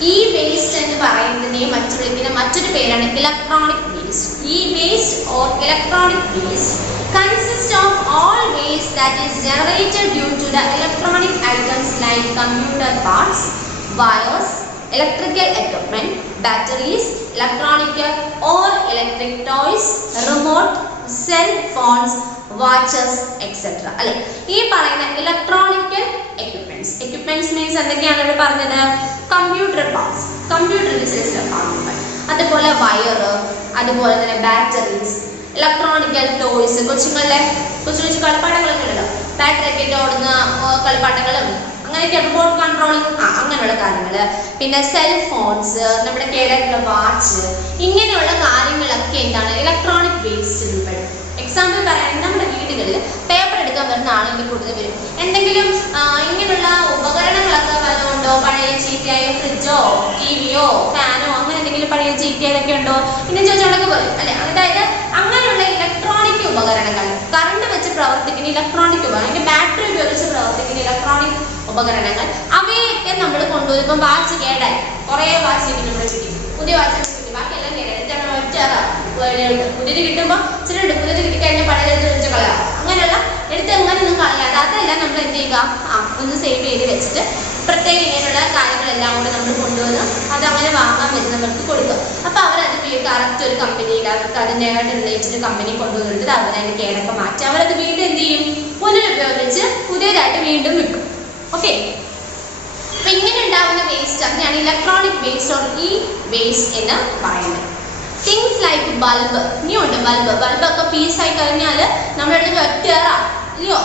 E-waste എന്ന് പറയുന്നതിനെ വിളിക്കുന്ന മറ്റൊരു പേരാണ് electronic waste. E-waste or electronic waste consists of all waste that is generated due to the electronic items like computer parts, wires, electrical equipment, batteries, electronic or electric toys, remote, cell phones, watches etcetera അല്ലെ. ഈ പറയുന്ന ഇലക്ട്രോണിക്കൽ എക്യുപ്മെന്റ്സ് മീൻസ് എന്തൊക്കെയാണ് ഇവിടെ പറഞ്ഞത്? കമ്പ്യൂട്ടർ പാർട്സ്, കമ്പ്യൂട്ടർ ബിസിനസ്സിലെ ഭാഗങ്ങൾ, അതുപോലെ വയർ, അതുപോലെ തന്നെ ബാറ്ററീസ്, ഇലക്ട്രോണിക്കൽ ടോയ്സ്, കൊച്ചു കളിപ്പാട്ടങ്ങളൊക്കെ ഉണ്ടല്ലോ, ബാറ്ററി ഒക്കെ ഇട്ട് ഓടുന്ന കളിപ്പാട്ടങ്ങളും അങ്ങനെയൊക്കെ, റിമോട്ട് കൺട്രോളിങ് അങ്ങനെയുള്ള കാര്യങ്ങൾ, പിന്നെ സെൽ ഫോൺസ്, നമ്മുടെ കേടായിട്ടുള്ള വാച്ച്, ഇങ്ങനെയുള്ള കാര്യങ്ങളൊക്കെ എന്താണ് ഇലക്ട്രോണിക് വേസ്റ്റ് ഉൾപ്പെടും. എക്സാമ്പിൾ പറയുകയാണെങ്കിൽ നമ്മുടെ വീടുകളിൽ പേപ്പർ എടുക്കാൻ വരുന്ന ആളുകൾ കൂടുതൽ വരും. എന്തെങ്കിലും ഇങ്ങനെയുള്ള ഉപകരണങ്ങളൊക്കെ വല്ലതുണ്ടോ, പഴയ ചീത്തയായ ഫ്രിഡ്ജോ ടിവിയോ ഫാനോ അങ്ങനെ എന്തെങ്കിലും പഴയ ചീത്തയായതൊക്കെ ഉണ്ടോ പിന്നെ ചോദിച്ചോടൊക്കെ പറയും അല്ലെ. അതായത് അങ്ങനെയുള്ള ഇലക്ട്രോണിക് ഉപകരണങ്ങൾ, കറണ്ട് വെച്ച് പ്രവർത്തിക്കുന്ന ഇലക്ട്രോണിക് ഉപകരണം, ബാറ്ററി ഉപയോഗിച്ച് പ്രവർത്തിക്കുന്ന ഇലക്ട്രോണിക് ഉപകരണങ്ങൾ, അവയൊക്കെ നമ്മൾ കൊണ്ടുവരും. ഇപ്പം വാച്ച് കേടായി, കുറേ വാച്ച് നമ്മൾ കിട്ടി, പുതിയ വാച്ച് കിട്ടി, ബാക്കിയെല്ലാം കേടായി, പുതിയത് കിട്ടുമ്പോൾ ചിലരുണ്ട് പുതിയത് കിട്ടിക്കഴിഞ്ഞാൽ പഴയത് വെച്ച് കളയാം, അങ്ങനെയുള്ള എടുത്ത് അങ്ങനെയൊന്നും കളയാതെ അതെല്ലാം നമ്മൾ എന്ത് ചെയ്യുക, ഒന്ന് സേവ് ചെയ്ത് വെച്ചിട്ട് പ്രത്യേക ഇങ്ങനെയുള്ള കാര്യങ്ങളെല്ലാം കൂടെ നമ്മൾ കൊണ്ടുവന്ന് അത് അങ്ങനെ വാങ്ങാൻ വരുന്നവർക്ക് കൊടുക്കും. അപ്പോൾ അവരത് കറക്റ്റ് ഒരു കമ്പനിയിൽ അവർക്ക് അതിൻ്റെതായിട്ട് റിലേറ്റഡ് കമ്പനി കൊണ്ടുവന്നിട്ട് അവരതിൻ്റെ കേടൊക്കെ മാറ്റി അവരത് വീണ്ടും എന്ത് ചെയ്യും, പുനരുപയോഗിച്ച് പുതിയതായിട്ട് വീണ്ടും വിൽക്കും. ഓക്കെ, അപ്പം ഇങ്ങനെ ഉണ്ടാകുന്ന വേസ്റ്റ് അതിനെയാണ് electronic waste or E waste എന്ന് പറയുന്നത്. തിങ്സ് ലൈക്ക് ബൾബ്, ഇനിയുണ്ട് ബൾബൊക്കെ പീസായി കഴിഞ്ഞാൽ നമ്മുടെ അടുത്ത് വെട്ടാറാ ഇല്ലയോ,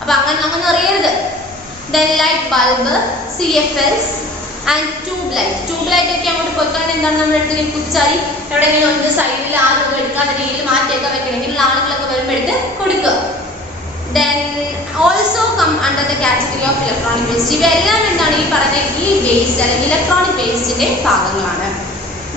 അപ്പൊ അങ്ങനെ അറിയരുത്. Then light bulb, CFLs and tube light ഒക്കെ അങ്ങോട്ട് പോയിക്കാൻ എന്താണ് നമ്മുടെ അടുത്ത് കുച്ചായി എവിടെയെങ്കിലും ഒന്ന് സൈഡിൽ ആളുകൾ എടുക്കാതെ രീതിയിൽ മാറ്റിയൊക്കെ വെക്കണമെങ്കിൽ ആളുകളൊക്കെ വരുമ്പോൾ എടുത്ത് കൊടുക്കുക. Then also come under the category of electronic waste. ഇവയെല്ലാം എന്താണ് ഈ പറഞ്ഞ ഈ വേസ്റ്റ് അല്ലെങ്കിൽ ഇലക്ട്രോണിക് വേസ്റ്റിന്റെ ഭാഗങ്ങളാണ്.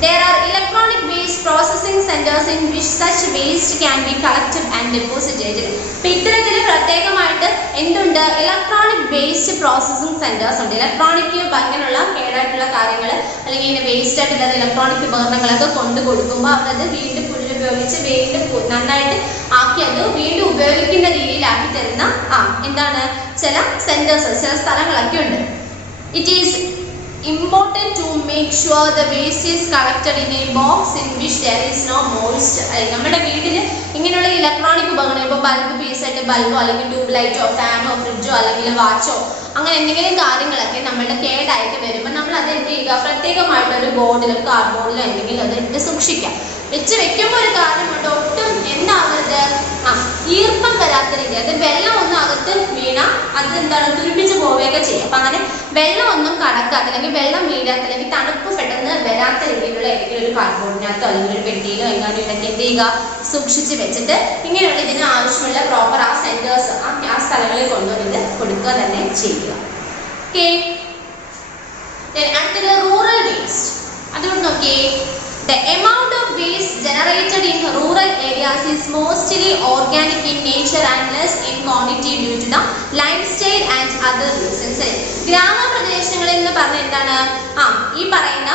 There are electronic waste processing centers in which such waste can be collected and deposited. അപ്പോൾ ഇത്തരത്തിൽ പ്രത്യേകമായിട്ട് എന്തുണ്ട്, ഇലക്ട്രോണിക് വേസ്റ്റ് പ്രോസസ്സിംഗ് സെന്റേഴ്സ് ഉണ്ട്. ഇലക്ട്രോണിക് അങ്ങനെയുള്ള കേടായിട്ടുള്ള കാര്യങ്ങൾ അല്ലെങ്കിൽ ഇങ്ങനെ വേസ്റ്റ് ആയിട്ടുള്ള ഇലക്ട്രോണിക് ഉപകരണങ്ങളൊക്കെ കൊണ്ടു കൊടുക്കുമ്പോൾ അവരത് വീണ്ടും പുനരുപയോഗിച്ച് വീണ്ടും നന്നായിട്ട് ആക്കി അത് വീണ്ടും ഉപയോഗിക്കുന്ന രീതിയിലാക്കി തരുന്ന എന്താണ് ചില സെന്റേഴ്സ്, ചില സ്ഥലങ്ങളൊക്കെ ഉണ്ട്. It is important to make sure the waste is collected in a box in which there is no moisture. നമ്മുടെ വീട്ടിൽ ഇങ്ങനെയുള്ള ഇലക്ട്രോണിക് ഉപകരണം ഇപ്പോൾ ബൾബ് പീസായിട്ട് ബൾബോ അല്ലെങ്കിൽ ട്യൂബ് ലൈറ്റോ ഫാനോ ഫ്രിഡ്ജോ അല്ലെങ്കിൽ വാച്ചോ അങ്ങനെ എന്തെങ്കിലും കാര്യങ്ങളൊക്കെ നമ്മുടെ കേടായിട്ട് വരുമ്പോൾ നമ്മൾ അത് എന്ത് ചെയ്യുക, പ്രത്യേകമായിട്ടൊരു ബോർഡിലോ കാർഡ്ബോർഡിലോ എന്തെങ്കിലും അത് ഇട്ട് സൂക്ഷിക്കാം. വെക്കുമ്പോൾ ഒരു കാര്യമുണ്ട്, ഒട്ടും എന്താകരുത്, ഈർപ്പം വരാത്ത രീതി, അത് വെള്ളം ഒന്നും അകത്ത് വീണ അത് എന്താണ് തുരുമ്പിച്ച് പോവുകയൊക്കെ ചെയ്യും. അപ്പൊ അങ്ങനെ വെള്ളം ഒന്നും കടക്കാത്ത അല്ലെങ്കിൽ വെള്ളം വീഴാത്ത അല്ലെങ്കിൽ തണുപ്പ് പെട്ടെന്ന് വരാത്ത രീതിയിലുള്ള ഏതെങ്കിലും ഒരു കാർഡ്ബോർഡിനകത്തോ അല്ലെങ്കിൽ ഒരു പെട്ടിയിലോ എങ്ങാനും ഇടയ്ക്ക് എന്ത് ചെയ്യുക, സൂക്ഷിച്ച് വെച്ചിട്ട് ഇങ്ങനെയുള്ള ഇതിന് ആവശ്യമുള്ള പ്രോപ്പർ ആ സെന്റേഴ്സ് ആ സ്ഥലങ്ങളിൽ കൊണ്ടുവന്നിട്ട് കൊടുക്കുക തന്നെ ചെയ്യുക. ഓക്കെ, അടുത്തത് റൂറൽ വേസ്റ്റ്. അതുകൊണ്ട് നോക്കിയേ, the amount of waste generated in rural areas is mostly organic in nature and less in quantity due to the lifestyle and other reasons. ഗ്രാമപ്രദേശങ്ങളിൽ എന്ന് പറഞ്ഞ എന്താണ്, ഈ പറയുന്ന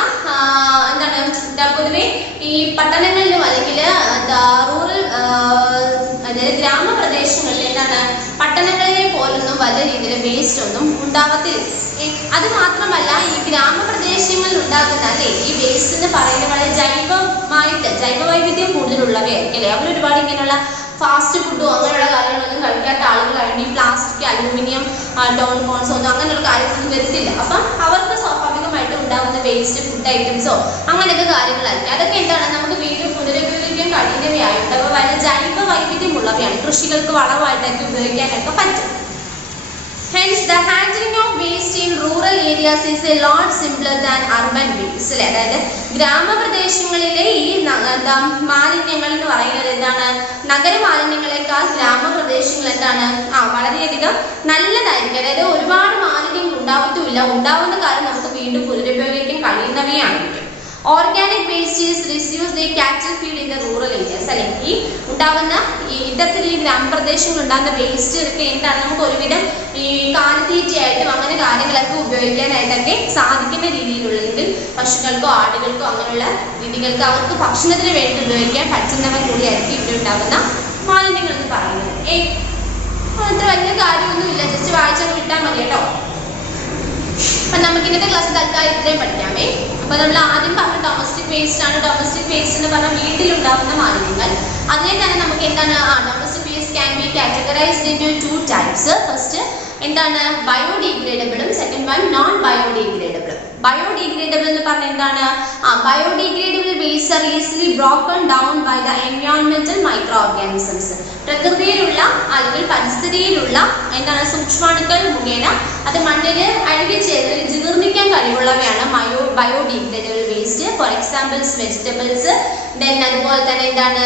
എന്താണ് പൊതുവെ ഈ പട്ടണങ്ങളിലും അല്ലെങ്കിൽ റൂറൽ അതായത് ഗ്രാമപ്രദേശങ്ങളിൽ എന്താണ് പട്ടണങ്ങളിലെ പോലൊന്നും വലിയ രീതിയിൽ വേസ്റ്റ് ഒന്നും ഉണ്ടാവത്തില്ല. അത് മാത്രമല്ല ഈ ഗ്രാമപ്രദേശങ്ങളിൽ ഉണ്ടാകുന്ന അല്ലേ ഈ വേസ്റ്റ് എന്ന് പറയുന്നത് വളരെ ജൈവവൈവിധ്യം കൂടുതലുള്ളവയായിരിക്കും അല്ലേ. അവർ ഒരുപാട് ഇങ്ങനെയുള്ള ഫാസ്റ്റ് ഫുഡോ അങ്ങനെയുള്ള കാര്യങ്ങളൊന്നും കഴിക്കാത്ത ആളുകളാണ്. ഈ പ്ലാസ്റ്റിക്, അലൂമിനിയം, ഡോൺ കോൺസോ ഒന്നും അങ്ങനെയുള്ള കാര്യങ്ങളൊന്നും വരത്തില്ല. അപ്പം അവർക്ക് സ്വാഭാവികമായിട്ട് ഉണ്ടാകുന്ന വേസ്റ്റ് ഫുഡ് ഐറ്റംസോ അങ്ങനെയൊക്കെ കാര്യങ്ങളായിരിക്കും. അതൊക്കെ എന്താണ് നമുക്ക് വീണ്ടും പുനരുപയോഗിക്കാൻ കഴിയുന്നവയായിട്ട് അപ്പോൾ വളരെ ജൈവവൈവിധ്യമുള്ളവയാണ്. കൃഷികൾക്ക് വളമായിട്ടൊക്കെ ഉപയോഗിക്കാനൊക്കെ പറ്റും. Hence, the handling of waste in rural areas is a lot simpler than urban waste. അതായത് ഗ്രാമപ്രദേശങ്ങളിലെ ഈ മാലിന്യങ്ങൾ എന്ന് പറയുന്നത് എന്താണ്, നഗരമാലിന്യങ്ങളെക്കാൾ ഗ്രാമപ്രദേശങ്ങൾ എന്താണ് വളരെയധികം നല്ലതായിരിക്കും. അതായത് ഒരുപാട് മാലിന്യങ്ങൾ ഉണ്ടാവത്തുമില്ല, ഉണ്ടാവുന്ന കാര്യം നമുക്ക് വീണ്ടും പുനരുപയോഗിക്കാൻ കഴിയുന്നവയാണെങ്കിൽ. Organic waste is reduced the cattle feed in the rural areas. അല്ലെങ്കിൽ ഈ ഉണ്ടാവുന്ന ഈ ഇത്തരത്തിൽ ഈ ഗ്രാമപ്രദേശങ്ങളിൽ ഉണ്ടാകുന്ന വേസ്റ്റ് ഒക്കെ എന്താണ് നമുക്ക് ഒരുവിധം ഈ കാലിത്തീറ്റയായിട്ടും അങ്ങനെ കാര്യങ്ങളൊക്കെ ഉപയോഗിക്കാനായിട്ടൊക്കെ സാധിക്കുന്ന രീതിയിലുള്ളതെങ്കിൽ പശുക്കൾക്കോ ആടുകൾക്കോ അങ്ങനെയുള്ള രീതികൾക്ക് അവർക്ക് ഭക്ഷണത്തിന് വേണ്ടി ഉപയോഗിക്കാൻ പറ്റുന്നവ കൂടിയായിരിക്കും ഇവിടെ ഉണ്ടാകുന്ന മാലിന്യങ്ങൾ എന്ന് പറയുന്നത്. അത്ര വലിയ കാര്യമൊന്നുമില്ല, ജസ്റ്റ് വായിച്ചാൽ കിട്ടാൻ മതി കേട്ടോ. അപ്പൊ നമുക്ക് ഇന്നത്തെ ക്ലാസ് തൽക്കാലം ഇത്രയും പഠിക്കാമേ. അപ്പൊ നമ്മൾ ആദ്യം പറഞ്ഞ ഡൊമസ്റ്റിക് വേസ്റ്റ് ആണ്. ഡൊമസ്റ്റിക് വേസ്റ്റ് എന്ന് പറഞ്ഞാൽ വീട്ടിലുണ്ടാകുന്ന മാലിന്യങ്ങൾ. അതിനെ തന്നെ നമുക്ക് എന്താണ് domestic waste can be categorized into 2 types. First എന്താണ് ബയോഡിഗ്രേഡബിളും, സെക്കൻഡ് വൺ നോൺ ബയോഡിഗ്രേഡബിളും. ബയോഡിഗ്രേഡബിൾ എന്ന് പറഞ്ഞാൽ എന്താണ്, biodegradable waste are easily broken down by the എൻവയോൺമെന്റൽ മൈക്രോ ഓർഗാനിസംസ്. പ്രകൃതിയിലുള്ള അല്ലെങ്കിൽ പരിസ്ഥിതിയിലുള്ള എന്താണ് സൂക്ഷ്മാണുക്കൾ മുഖേന അത് മണ്ണിൽ അഴുകിച്ചേർന്ന് ജീർണിക്കാൻ കഴിവുള്ളവയാണ് biodegradable waste. For examples vegetables, then അതുപോലെ തന്നെ എന്താണ്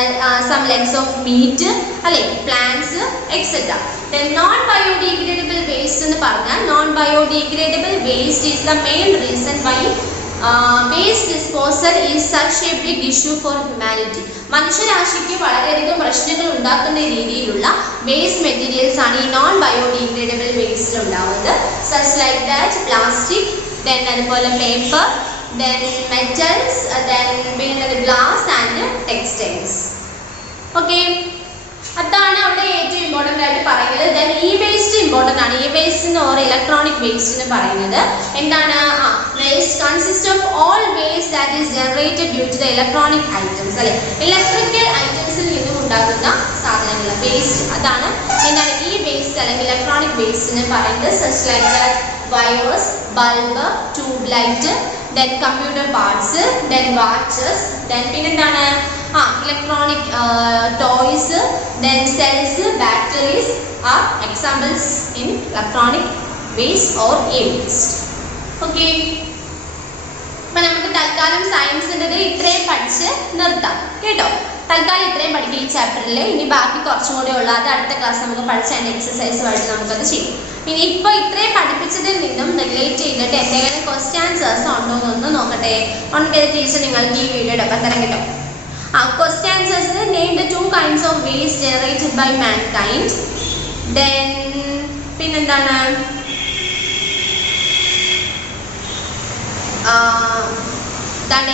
സം ലെഗ്സ് ഓഫ് മീറ്റ് അല്ലെ, plants etcetera. Then non biodegradable waste എന്ന് പറഞ്ഞാൽ non biodegradable waste is the main reason why waste disposal is such a big issue for humanity. മനുഷ്യരാശിക്ക് വളരെയധികം പ്രശ്നങ്ങൾ ഉണ്ടാക്കുന്ന രീതിയിലുള്ള വേസ്റ്റ് മെറ്റീരിയൽസ് ആണ് ഈ നോൺ ബയോഡിഗ്രേഡബിൾ വേസ്റ്റിൽ ഉണ്ടാവുന്നത്. Such like that plastic, then അതുപോലെ പേപ്പർ, ദെൻ മെറ്റൽസ്, ദെൻ പിന്നെ ഗ്ലാസ് ആൻഡ് ടെക്സ്റ്റൈൽസ്. ഓക്കെ, അതാണ് അവിടെ ഏറ്റവും ഇമ്പോർട്ടൻ്റ് ആയിട്ട് പറയുന്നത്. ദെൻ ഈ വേസ്റ്റ് ഇമ്പോർട്ടൻ്റ് ആണ്. ഈ വേസ്റ്റ് ഓർ ഇലക്ട്രോണിക് വേസ്റ്റ് എന്ന് പറയുന്നത് എന്താണ്, waste consist of all waste that is generated due to the electronic items അല്ലെ, ഇലക്ട്രിക്കൽ ഐറ്റംസിൽ നിന്നും ഉണ്ടാകുന്ന സാധനങ്ങൾ വേസ്റ്റ്. അതാണ് എന്താണ് ഈ വേസ്റ്റ് അല്ലെങ്കിൽ ഇലക്ട്രോണിക് വേസ്റ്റ് എന്ന് പറയുന്നത്. Such like wires, bulb, tube light, then computer parts, then watches, then പിന്നെന്താണ് electronic toys, then cells, batteries are examples in electronic waste or e-waste. Okay, അപ്പോൾ നമുക്ക് തൽക്കാലം സയൻസിൻ്റെ ഇത്രയും പഠിച്ച് നിർത്താം കേട്ടോ. തൽക്കാലം ഇത്രയും പഠിക്കും ഈ ചാപ്റ്ററിൽ. ഇനി ബാക്കി കുറച്ചും കൂടെ ഉള്ള അത് അടുത്ത ക്ലാസ് നമുക്ക് പഠിച്ച അതിൻ്റെ എക്സസൈസുമായിട്ട് നമുക്കത് ചെയ്യും. ഇനി ഇപ്പോൾ ഇത്രയും പഠിപ്പിച്ചതിൽ നിന്നും റിലേറ്റ് ചെയ്തിട്ട് എന്തെങ്കിലും ക്വസ്റ്റ്യൻ ആൻസേഴ്സ് ഉണ്ടോ എന്നൊന്ന് നോക്കട്ടെ. ഉണ്ടെങ്കിൽ ടീച്ചർ നിങ്ങൾക്ക് ഈ വീഡിയോയുടെ ഒപ്പം തരാൻ കേട്ടോ. ക്വസ്റ്റ്യൻ ആൻസേഴ്സിൽ name the 2 kinds of waste generated by mankind. Then പിന്നെന്താണ്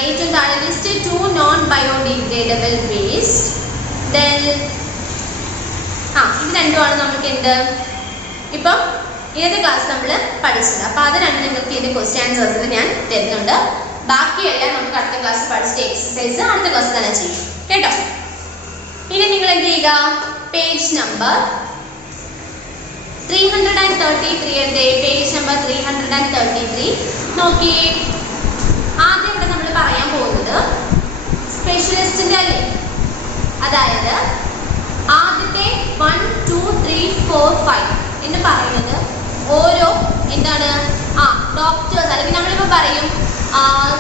ഏറ്റവും താഴെ ലിസ്റ്റ് 2 non-biodegradable waste. Then ഇത് രണ്ടുമാണ് നമുക്ക് എന്ത് ഇപ്പം ഏത് ക്ലാസ് നമ്മൾ പഠിച്ചത്. അപ്പോൾ അത് രണ്ടും നിങ്ങൾക്ക് ഇതിൻ്റെ ക്വസ്റ്റ്യൻ ആൻസേഴ്സിൽ ഞാൻ തരുന്നുണ്ട്. ബാക്കിയെല്ലാം നമുക്ക് അടുത്ത ക്ലാസ് പഠിച്ചിട്ട് എക്സസൈസ് അടുത്ത ക്ലാസ് തന്നെ ചെയ്യും കേട്ടോ. ഇനി നിങ്ങൾ എന്ത് ചെയ്യുക, പേജ് നമ്പർ 333 എന്തേ പേജ് നമ്പർ 333 നോക്കി. ആദ്യം ഇവിടെ നമ്മൾ പറയാൻ പോകുന്നത് സ്പെഷ്യലിസ്റ്റിൻ്റെ അല്ലേ, അതായത് ആദ്യത്തെ 1 2 3 4 5 എന്ന് പറയുന്നത് ഓരോ എന്താണ് ഡോക്ടേഴ്സ്, അല്ലെങ്കിൽ നമ്മളിപ്പോൾ പറയും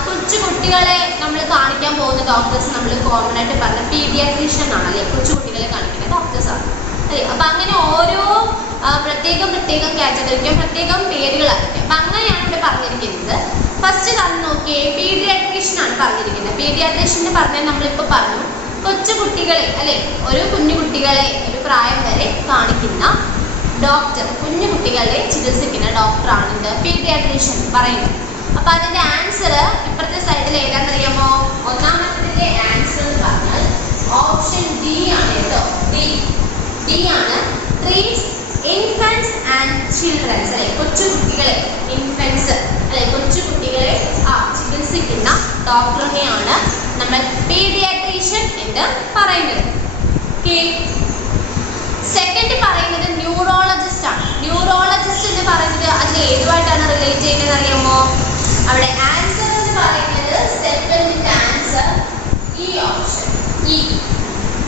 കൊച്ചു കുട്ടികളെ നമ്മൾ കാണിക്കാൻ പോകുന്ന ഡോക്ടേഴ്സ് നമ്മൾ കോമൺ ആയിട്ട് പറഞ്ഞ പീഡിയാട്രീഷ്യൻ ആണ് അല്ലേ, കൊച്ചു കുട്ടികളെ കാണിക്കുന്ന ഡോക്ടേഴ്സാണ് അല്ലേ. അപ്പം അങ്ങനെ ഓരോ പ്രത്യേകം കാറ്റഗറിക്കും പ്രത്യേകം പേരുകളായിരിക്കും. അപ്പം അങ്ങനെയാണ് ഇവിടെ പറഞ്ഞിരിക്കുന്നത്. ഫസ്റ്റ് കാണുന്ന നോക്കിയേ, പീഡിയാട്രീഷ്യൻ ആണ് പറഞ്ഞിരിക്കുന്നത്. പീഡിയാട്രീഷ്യൻ പറഞ്ഞാൽ നമ്മളിപ്പോൾ പറഞ്ഞു കൊച്ചു കുട്ടികളെ അല്ലേ, ഒരു കുഞ്ഞു കുട്ടികളെ ഒരു പ്രായം വരെ കാണിക്കുന്ന ഡോക്ടർ, കുഞ്ഞു കുട്ടികളെ ചികിത്സിക്കുന്ന ഡോക്ടറാണ് ഇത് പീഡിയാട്രീഷ്യൻ പറയുന്നത്. അപ്പൊ അതിന്റെ ആൻസർ ഇപ്പുറത്തെ സൈഡിൽ ഏതാണെന്നറിയാമോ? ഒന്നാമത്തെ ആൻസർ എന്ന് പറഞ്ഞാൽ ഓപ്ഷൻ ഡി ആണ് കേട്ടോ. ഡി ആണ്. ട്രീറ്റ്സ് ഇൻഫൻസ് ആൻഡ് ചിൽഡ്രൻസ് അല്ലെ, കൊച്ചു കുട്ടികളെ ഇൻഫൻസ് അല്ലെ, കൊച്ചു കുട്ടികളെ ചികിത്സിക്കുന്ന ഡോക്ടറിനെയാണ് നമ്മൾ പീഡിയാട്രീഷ്യൻ എന്ന് പറയുന്നത്. സെക്കൻഡ് പറയുന്നത് ന്യൂറോളജിസ്റ്റ് ആണ്. ന്യൂറോളജിസ്റ്റ് എന്ന് പറയുന്നത് അതിൽ ഏതുമായിട്ടാണ് റിലേറ്റ് ചെയ്യുന്നത് അറിയാമോ? അവിടെ ആൻസർ എന്ന് പറയുന്നത് സെക്കൻഡ് ആൻസർ ഈ option E,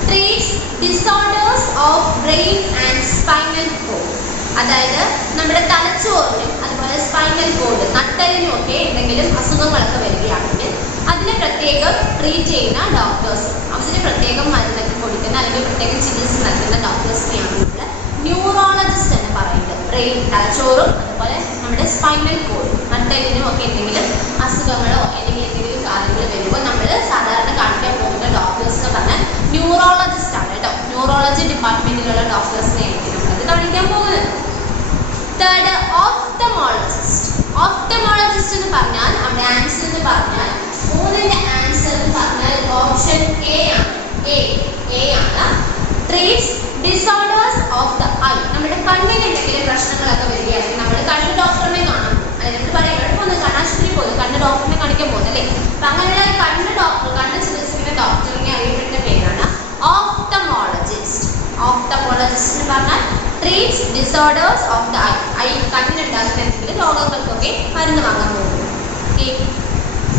treats disorders of brain and spinal cord. അതായത് നമ്മുടെ തലച്ചോറിനും അതുപോലെ സ്പൈനൽ കോഡ് നട്ടലിനും ഒക്കെ എന്തെങ്കിലും അസുഖങ്ങളൊക്കെ വരികയാണെങ്കിൽ അതിനെ പ്രത്യേകം ട്രീറ്റ് ചെയ്യുന്ന ഡോക്ടേഴ്സ്, അതിന് പ്രത്യേകം മരുന്നൊക്കെ കൊടുക്കുന്ന അല്ലെങ്കിൽ പ്രത്യേകം ചികിത്സ നൽകുന്ന ഡോക്ടേഴ്സിനെയാണ് നമ്മൾ ന്യൂറോളജിസ്റ്റ് എന്ന് പറയുന്നത്. ബ്രെയിൻ തലച്ചോറും അതുപോലെ നമ്മുടെ സ്പൈനൽ കോഡും നട്ടലിനും ഒക്കെ എന്തെങ്കിലും അസുഖങ്ങളോ അല്ലെങ്കിൽ എന്തെങ്കിലും കാര്യങ്ങൾ വരുമ്പോൾ നമ്മൾ സാധാരണ കാണിക്കാൻ പോകുന്ന ഡോക്ടേഴ്സ് എന്ന് പറഞ്ഞാൽ ന്യൂറോളജിസ്റ്റ് ആണ് കേട്ടോ. ന്യൂറോളജി ഡിപ്പാർട്ട്മെന്റിലുള്ള ഡോക്ടേഴ്സിനെയായിരിക്കും നമ്മളത് കാണിക്കാൻ പോകുന്നത്. തേർഡ് ഓഫ്തമോളജിസ്റ്റ്. ഓഫ്തമോളജിസ്റ്റ് എന്ന് പറഞ്ഞാൽ അവിടെ ആൻസർ എന്ന് പറഞ്ഞാൽ മൂന്നിന്റെ ആൻസർ എന്ന് പറഞ്ഞാൽ ഓപ്ഷൻ എ ആണ്. എ ആണ്. Treats disorders of the eye. നമ്മുടെ കണ്ണിന് എന്തെങ്കിലും പ്രശ്നങ്ങളൊക്കെ വരികയാണെങ്കിൽ നമ്മൾ കണ്ണ് ഡോക്ടറിനെ കാണും. അതായത് നമ്മൾ പറയും എവിടെ കണ്ണാശുപത്രി പോകും, കണ്ണ് ഡോക്ടറിനെ കാണിക്കാൻ പോകുന്നത് അല്ലേ. അപ്പം അങ്ങനെയുള്ള കണ്ണ് ഡോക്ടർ, കണ്ണ് ചികിത്സിക്കുന്ന ഡോക്ടറിനെ അറിയപ്പെടുന്ന പേരാണ് ഓഫ്തമോളജിസ്റ്റ്. ഓഫ്തമോളജിസ്റ്റ് എന്ന് പറഞ്ഞാൽ treats disorders of the eye. കണ്ണിനുണ്ടാകുന്ന എന്തെങ്കിലും രോഗങ്ങൾക്കൊക്കെ മരുന്ന് വാങ്ങാൻ പോകും.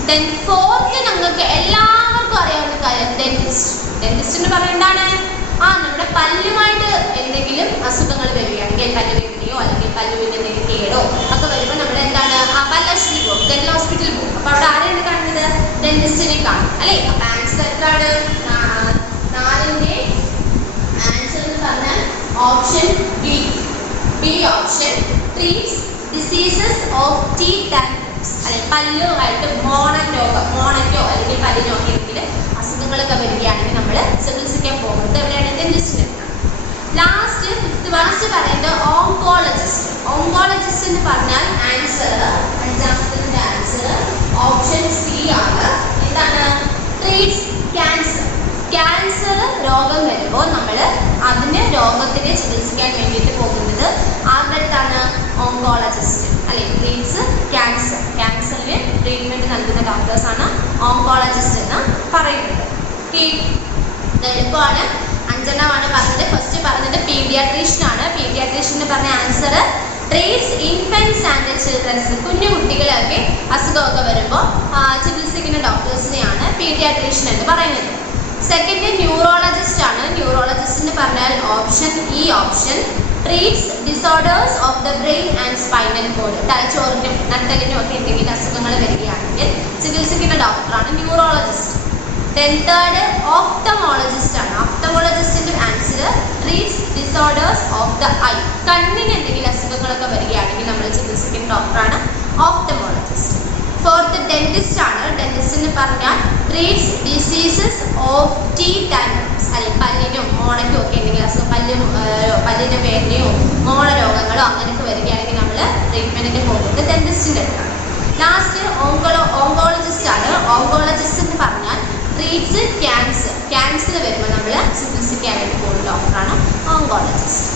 ദെൻ ഫോർത്ത് നിങ്ങൾക്ക് എല്ലാവർക്കും അറിയാവുന്ന കാര്യം ഡെന്റിസ്റ്റ്. ഡെന്റിസ്റ്റ് എന്ന് പറഞ്ഞാൽ എന്താണ്? നമ്മുടെ പല്ലുമായിട്ട് എന്തെങ്കിലും അസുഖങ്ങൾ വരികയാണെങ്കിൽ പല്ലുവേദനയോ അല്ലെങ്കിൽ പല്ലുവിൻ്റെ എന്തെങ്കിലും കേടോ ഒക്കെ വരുമ്പോൾ നമ്മൾ എന്താണ് പല്ലാശുപത്രി പോകും, ഡെന്റൽ ഹോസ്പിറ്റലിൽ പോകും. അപ്പോൾ അവിടെ ആരെയാണ് കാണുന്നത്? ഡെന്റിസ്റ്റിനെ കാണും അല്ലേ. അപ്പം ആൻസർ എത്രയാണ്? 4ന്റെ ആൻസർ എന്ന് പറഞ്ഞാൽ option B option. Treats diseases of teeth and അല്ലെ, പല്ലുമായിട്ട് മോണറ്റോ അല്ലെങ്കിൽ പല്ലിനോ ഒക്കെ എന്തെങ്കിലും അസുഖങ്ങളൊക്കെ വരികയാണെങ്കിൽ നമ്മൾ ചികിത്സിക്കാൻ പോകുന്നത് എവിടെയാണ്? ഡെന്റിസ്റ്റിന്. ലാസ്റ്റ് പറയുന്നത് ഓങ്കോളജിസ്റ്റ്. ഓങ്കോളജിസ്റ്റ് എന്ന് പറഞ്ഞാൽ ആൻസർ, അഞ്ചാമത്തെ ആൻസർ ഓപ്ഷൻ സി ആണ്. എന്താണ്? Treats cancer. ക്യാൻസർ രോഗം വരുമ്പോൾ നമ്മൾ അതിന് രോഗത്തിനെ ചികിത്സിക്കാൻ വേണ്ടിയിട്ട് പോകുന്നത് ആരുടെ അടുത്താണ്? ഓങ്കോളജിസ്റ്റ് അല്ലെ. Treats cancer. ക്യാൻസറിന് ട്രീറ്റ്മെന്റ് നൽകുന്ന ഡോക്ടേഴ്സാണ് ഓങ്കോളജിസ്റ്റ് എന്ന് പറയുന്നത്. എളുപ്പമാണ്. 5 എണ്ണമാണ് പറഞ്ഞത്. ഫസ്റ്റ് പറഞ്ഞത് പീഡിയാട്രീഷ്യൻ ആണ്. പീഡിയാട്രീഷ്യൻ എന്ന് പറഞ്ഞ answer treats infants and childrens, കുഞ്ഞു കുട്ടികളൊക്കെ അസുഖമൊക്കെ വരുമ്പോൾ ചികിത്സിക്കുന്ന ഡോക്ടേഴ്സിനെയാണ് പീഡിയാട്രീഷ്യൻ എന്ന് പറയുന്നത്. സെക്കൻഡ് ന്യൂറോളജിസ്റ്റ് ആണ്. ന്യൂറോളജിസ്റ്റ് എന്ന് പറഞ്ഞാൽ option E option, treats disorders of the brain and spinal cord, തലച്ചോറിനും നട്ടലിനും ഒക്കെ എന്തെങ്കിലും അസുഖങ്ങൾ വരികയാണെങ്കിൽ ചികിത്സിക്കുന്ന ഡോക്ടറാണ് ന്യൂറോളജിസ്റ്റ്. തേർഡ് ഓഫ്തമോളജിസ്റ്റ് ആണ്. ഓഫ്തമോളജിസ്റ്റിന്റെ answer treats disorders of the eye, കണ്ണിന് എന്തെങ്കിലും അസുഖങ്ങളൊക്കെ വരികയാണെങ്കിൽ നമ്മൾ ചികിത്സിക്കുന്ന ഡോക്ടറാണ് ഓഫ്തമോളജിസ്റ്റ്. ഫോർത്ത് ഡെന്റിസ്റ്റ് ആണ്. ഡെന്റിസ്റ്റ് എന്ന് പറഞ്ഞാൽ treats diseases of teeth and gums, അല്ലെങ്കിൽ പല്ലിനും മോണയ്ക്കും ഒക്കെ എന്തെങ്കിലും അസുഖം, പല്ലിന് വേദനയോ മോണ രോഗങ്ങളോ അങ്ങനെയൊക്കെ വരികയാണെങ്കിൽ നമ്മൾ ട്രീറ്റ്മെന്റിന് പോകുന്നത് ഡെന്റിസ്റ്റിൻ്റെ അടുത്താണ്. ലാസ്റ്റ് ഓങ്കോളജിസ്റ്റ് ആണ്. ഓങ്കോളജിസ്റ്റ് എന്ന് പറഞ്ഞാൽ ട്രീറ്റ്സ് ക്യാൻസർ, ക്യാൻസർ വരുമ്പോൾ നമ്മൾ ചികിത്സിക്കാനായിട്ട് പോകുന്ന ഡോക്ടറാണ് ഓങ്കോളജിസ്റ്റ്.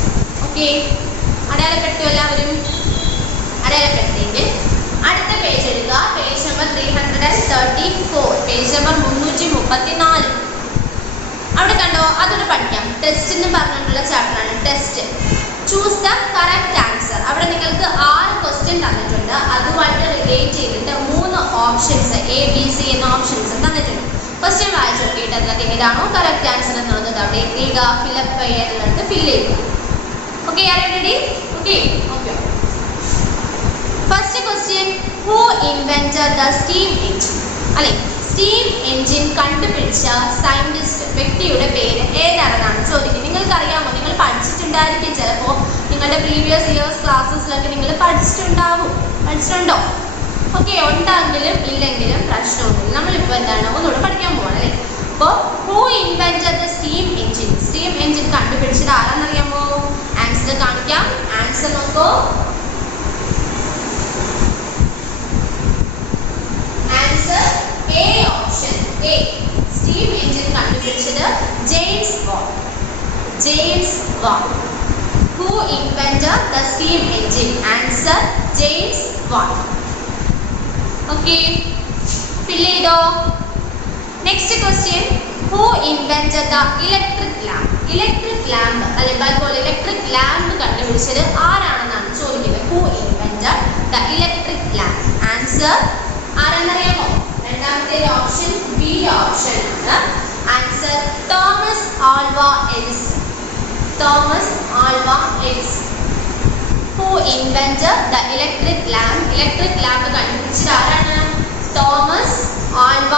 ഓക്കെ, അടയാളപ്പെടുത്തും എല്ലാവരും? അടയാളപ്പെടുത്തിയെങ്കിൽ അടുത്ത പേജ് എടുക്കുക. Page number 334, page number 334. അവിടെ കണ്ടോ, അതൊന്ന് പഠിക്കാം. ടെസ്റ്റ് എന്ന് പറഞ്ഞിട്ടുള്ള ചാപ്റ്റർ ആണ് test. Choose the correct answer. അവിടെ നിങ്ങൾക്ക് 6 ക്വസ്റ്റ്യൻ തന്നിട്ടുണ്ട്. അതുമായിട്ട് റിലേറ്റ് ചെയ്തിട്ട് 3 ഓപ്ഷൻസ് ABC എന്ന ഓപ്ഷൻസ് തന്നിട്ടുണ്ട്. ക്വസ്റ്റ്യൻ വായിച്ചു നോക്കിയിട്ട് അതിനകത്ത് ഏതാണോ കറക്റ്റ് ആൻസർ എന്നുള്ളത് അവിടെ എഴുതുക, ഫില്ലപ്പ് ചെയ്യാനുള്ളത് ഫില്ല് ചെയ്യുക. Okay, are you ready? Okay. First question, who invented the steam engine? അല്ലെ, സ്റ്റീം എഞ്ചിൻ കണ്ടുപിടിച്ച സയന്റിസ്റ്റ് വ്യക്തിയുടെ പേര് ഏതാണെന്നാണ് ചോദിക്കുന്നത്. നിങ്ങൾക്കറിയാമോ? നിങ്ങൾ പഠിച്ചിട്ടുണ്ടായിരിക്കും, ചിലപ്പോൾ നിങ്ങളുടെ പ്രീവിയസ് ഇയേഴ്സ് ക്ലാസ്സസിലൊക്കെ നിങ്ങൾ പഠിച്ചിട്ടുണ്ടോ? ഓക്കെ, ഉണ്ടെങ്കിലും ഇല്ലെങ്കിലും പ്രശ്നമൊന്നുമില്ല. നമ്മളിപ്പോൾ എന്താണ് ഒന്നുകൂടെ പഠിക്കാൻ പോകണം അല്ലേ. അപ്പോൾ who invented the steam engine, steam engine കണ്ടുപിടിച്ചത് ആരാന്നറിയാമോ? ആൻസർ കാണിക്കാം. ആൻസർ നോക്കൂ. Answer A option A, steam engine കണ്ടുപിടിച്ചത് James Watt. Who invented the steam engine? Answer James Watt. Okay, fill ചെയ്തോ? Next question, who invented the electric lamp? Electric lamp അല്ലെങ്കിൽ electric lamp കണ്ടുപിടിച്ചത് ആരാണെന്നാണ് ചോദിക്കുന്നത്. Who invented the electric lamp? Answer ആരെന്നറിയാമോ? രണ്ടാമത്തെ ഓപ്ഷൻ ബി ഓപ്ഷൻ ആണ്. Answer Thomas Alva Edison. Who invented the electric lamp? Electric lamp കണ്ടുപിടിച്ചത് ആരാണ്? Thomas Alva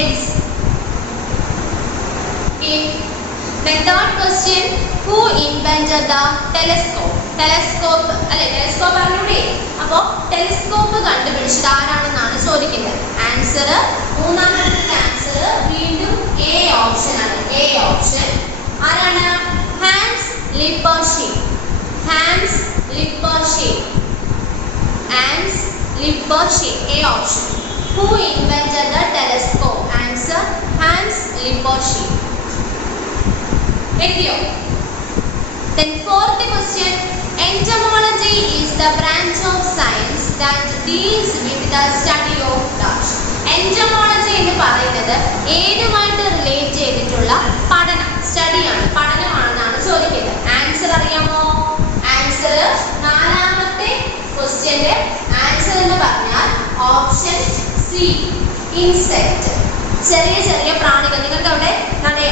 Edison. Okay. The third question, who invented the telescope? Telescope അറിഞ്ഞൂടെ? അപ്പോൾ ടെലിസ്കോപ്പ് കണ്ടുപിടിച്ചത് ആരാണെന്നാണ് ചോദിക്കുന്നത്. ആൻസർ, മൂന്നാമത്തെ ആൻസർ വീണ്ടും എ ഓപ്ഷൻ ആണ്. എ ഓപ്ഷൻ ആരാണ്? Hans Lippershey. A option. Who invented the telescope? Answer Hans Lippershey. എത്തിയോ? Then fourth question, entomology is the branch of science that deals with the study of dash. Entomology എന്ന് പറയുന്നത് ഏതുമായിട്ട് റിലേറ്റ് ചെയ്തിട്ടുള്ള പഠനമാണെന്നാണ് ചോദിക്കുന്നത്. ആൻസർ അറിയാമോ? ആൻസർ നാലാമത്തെ ക്വസ്റ്റ്യന്റെ ആൻസർ എന്ന് പറഞ്ഞാൽ ഓപ്ഷൻ സി, ഇൻസെക്ട്. ചെറിയ പ്രാണികൾ. നിങ്ങൾക്ക്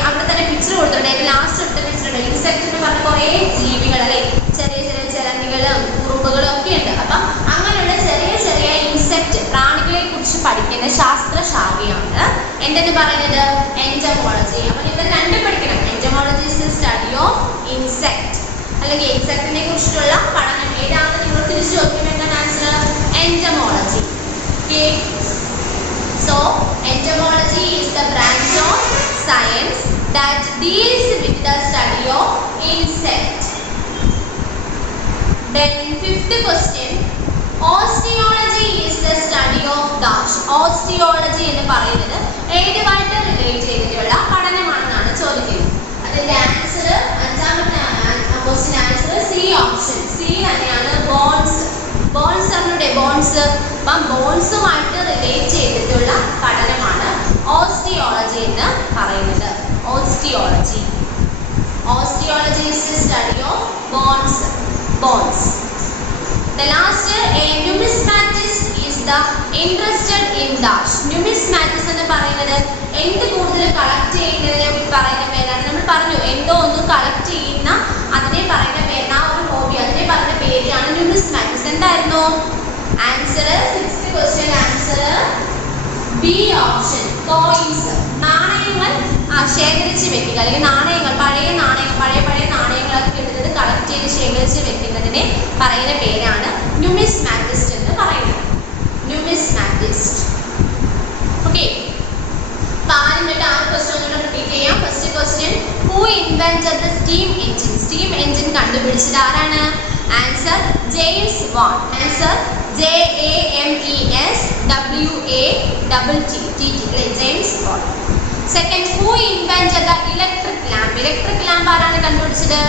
അവിടെ തന്നെ പിക്ചർ കൊടുത്തിട്ടുണ്ട്. ലാസ്റ്റ് എടുത്ത പിക്ചർ ഉണ്ട്. ഇൻസെക്ട് എന്ന് പറഞ്ഞ കുറേ ജീവികൾ അല്ലെ, ചെറിയ ചിലന്തികളും ഉറുമ്പുകളും ഒക്കെ ഉണ്ട്. അപ്പം അങ്ങനെയുള്ള ചെറിയ ഇൻസെക്ട് പ്രാണികളെ കുറിച്ച് പഠിക്കുന്ന ശാസ്ത്രശാഖയാണ് എന്തെന്ന് പറയുന്നത്? എൻറ്റമോളജി. അപ്പൊ നിങ്ങൾ രണ്ടും പഠിക്കണം. Entomology is the study of insect, അല്ലെങ്കിൽ ഇൻസെക്ടിനെ കുറിച്ചിട്ടുള്ള പഠനം. ഏതാണെന്ന് നിങ്ങൾ തിരിച്ചു നോക്കുമ്പോൾ എന്താണ് answer? Entomology. Okay, so entomology is the branch of science that deals with the study of insect. Then fifth question, osteology is the study of dash. Osteology എന്ന് പറയുന്നത് ഏതുമായിട്ട് റിലേറ്റ് ചെയ്തിട്ടുള്ള പഠനമാണെന്നാണ് ചോദിക്കുന്നത്. അതിന്റെ ആൻസർ അഞ്ചാമത്തെ question answer C option. C തന്നെയാണ്, ബോൺസ്. അപ്പം ബോൺസുമായിട്ട് റിലേറ്റ് ചെയ്തിട്ടുള്ള പഠനമാണ് ഓസ്റ്റിയോളജി എന്ന് പറയുന്നത്. Osteology is the study of bones. The last, a numismatist is the interested in dash. Numismatist എന്ന് പറയുന്നത് എന്ത് കൂടുതൽ കളക്ട് ചെയ്യുന്നതിനെ പറയുന്ന പേരാണ്. നമ്മൾ പറഞ്ഞു എന്തോ ഒന്ന് കളക്ട് ചെയ്യുന്ന അതിനെ പറയുന്ന പേരാണ്, ആ ഒരു ഹോബി അതിനെ പറയുന്ന പേരാണ് numismatist. എന്തായിരുന്നു answer? 6th question answer B option, coins. നാണയങ്ങൾ ശേഖരിച്ച് വെക്കുക, അല്ലെങ്കിൽ നാണയങ്ങൾ പഴയ നാണയങ്ങളൊക്കെ എടുത്തത് കളക്ട് ചെയ്ത് ശേഖരിച്ച് വെക്കുന്നതിനെ പറയുന്ന പേരാണ് numismatist എന്ന് പറയുന്നത്. numismatist. ഓക്കെ, ആദ്യമായിട്ട് ആ ക്വസ്റ്റ്യൻ ഒന്ന് റിപ്പീറ്റ് ചെയ്യാം. First question, who invented the steam engine? Steam engine കണ്ടുപിടിച്ചത് ആരാണ്? Answer James Watt. Answer JAMES WATT, James Watt. Second, who invented the electric lamp? Electric lamp ആരാണ് കണ്ടുപിടിച്ചത്?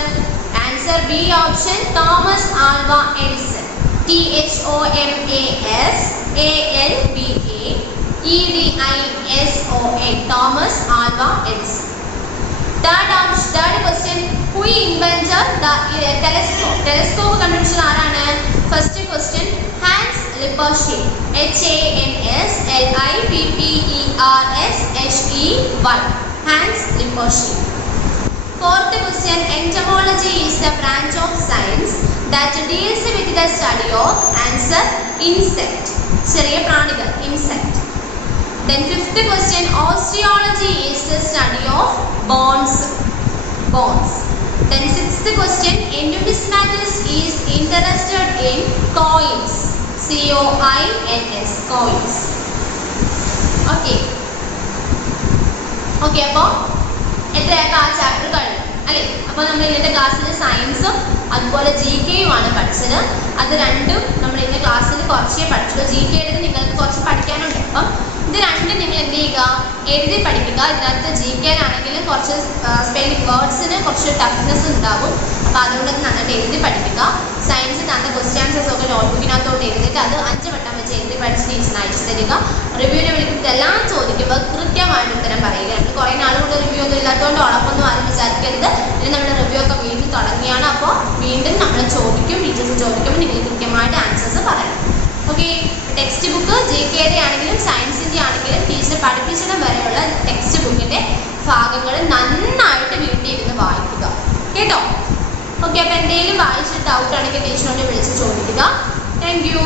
Answer B option, Thomas Alva Edison. THOMASALVA EDISON, Thomas Alva Edison. Third question, who invented the telescope? Telescope കണ്ടുപിടിച്ചത് ആരാണ്? First question, Hans Lippershey. HANSLIPPERSHEY, Hans Lippershey. Fourth question, entomology is the branch of science that deals with the study of, answer, insect. ചെറിയ പ്രാണികൾ, insect. Then fifth question, osteology is the study of bones. Then sixth question, a numismatist is interested in coins. COINS, coins. Okay, അപ്പോൾ എത്രയായപ്പോൾ ആ ചാപ്റ്റർ കഴിഞ്ഞു അല്ലേ? അപ്പോൾ നമ്മൾ ഇന്നത്തെ ക്ലാസ്സിൽ സയൻസും അതുപോലെ GK യുമാണ് പഠിച്ചത്. അത് രണ്ടും നമ്മൾ ഇന്നത്തെ ക്ലാസ്സിൽ കുറച്ചേ പഠിച്ചുള്ളൂ. GK യുടെ നിങ്ങൾക്ക് കുറച്ച് പഠിക്കാനുണ്ട്. അപ്പം ഇത് രണ്ടും നിങ്ങൾ എന്ത് ചെയ്യുക, എഴുതി പഠിക്കുക. ഇതിനകത്ത് GK ആണെങ്കിലും കുറച്ച് സ്പെല്ലിംഗ് വേർഡ്സിന് കുറച്ച് ടഫ്നെസ് ഉണ്ടാകും. അപ്പോൾ അതുകൊണ്ട് നന്നായിട്ട് എഴുതി പഠിക്കുക. സയൻസ് തന്ന ക്വസ്റ്റ്യൻ ആൻസേഴ്സ് ഒക്കെ നോട്ട്ബുക്കിനകത്തോട്ട് എഴുതിയിട്ട് അത് 5 വട്ടം വെച്ച് എഴുതി പഠിച്ച് ടീച്ചറിന് അയച്ചു തരിക. റിവ്യൂവിന് വിളിക്കുന്നത് എല്ലാം ചോദിക്കുമ്പോൾ കൃത്യമായിട്ട് ഉത്തരം പറയുക. നമ്മൾ കുറേ നാളുകൊണ്ട് റിവ്യൂ ഒന്നും ഇല്ലാത്തതുകൊണ്ട് ഉറപ്പൊന്നും ആരും വിചാരിക്കരുത്. ഇനി നമ്മുടെ റിവ്യൂ ഒക്കെ വീണ്ടും തുടങ്ങിയാണ്. അപ്പോൾ വീണ്ടും നമ്മൾ ചോദിക്കും, ടീച്ചേഴ്സ് ചോദിക്കുമ്പോൾ നിങ്ങൾ കൃത്യമായിട്ട് ആൻസേഴ്സ് പറയണം. ഓക്കെ, ടെക്സ്റ്റ് ബുക്ക് GK ആണെങ്കിലും സയൻസിൻ്റെ ആണെങ്കിലും ടീച്ചർ പഠിപ്പിച്ചിടം വരെയുള്ള ടെക്സ്റ്റ് ബുക്കിൻ്റെ ഭാഗങ്ങൾ നന്നായിട്ട് വീട്ടിൽ ഇരുന്ന് വായിക്കുക കേട്ടോ. ഓക്കെ, അപ്പോൾ എന്തെങ്കിലും വായിച്ചിട്ട് ഡൗട്ട് ആണെങ്കിൽ ടീച്ചറിനോട് വിളിച്ച് ചോദിക്കുക. Thank you.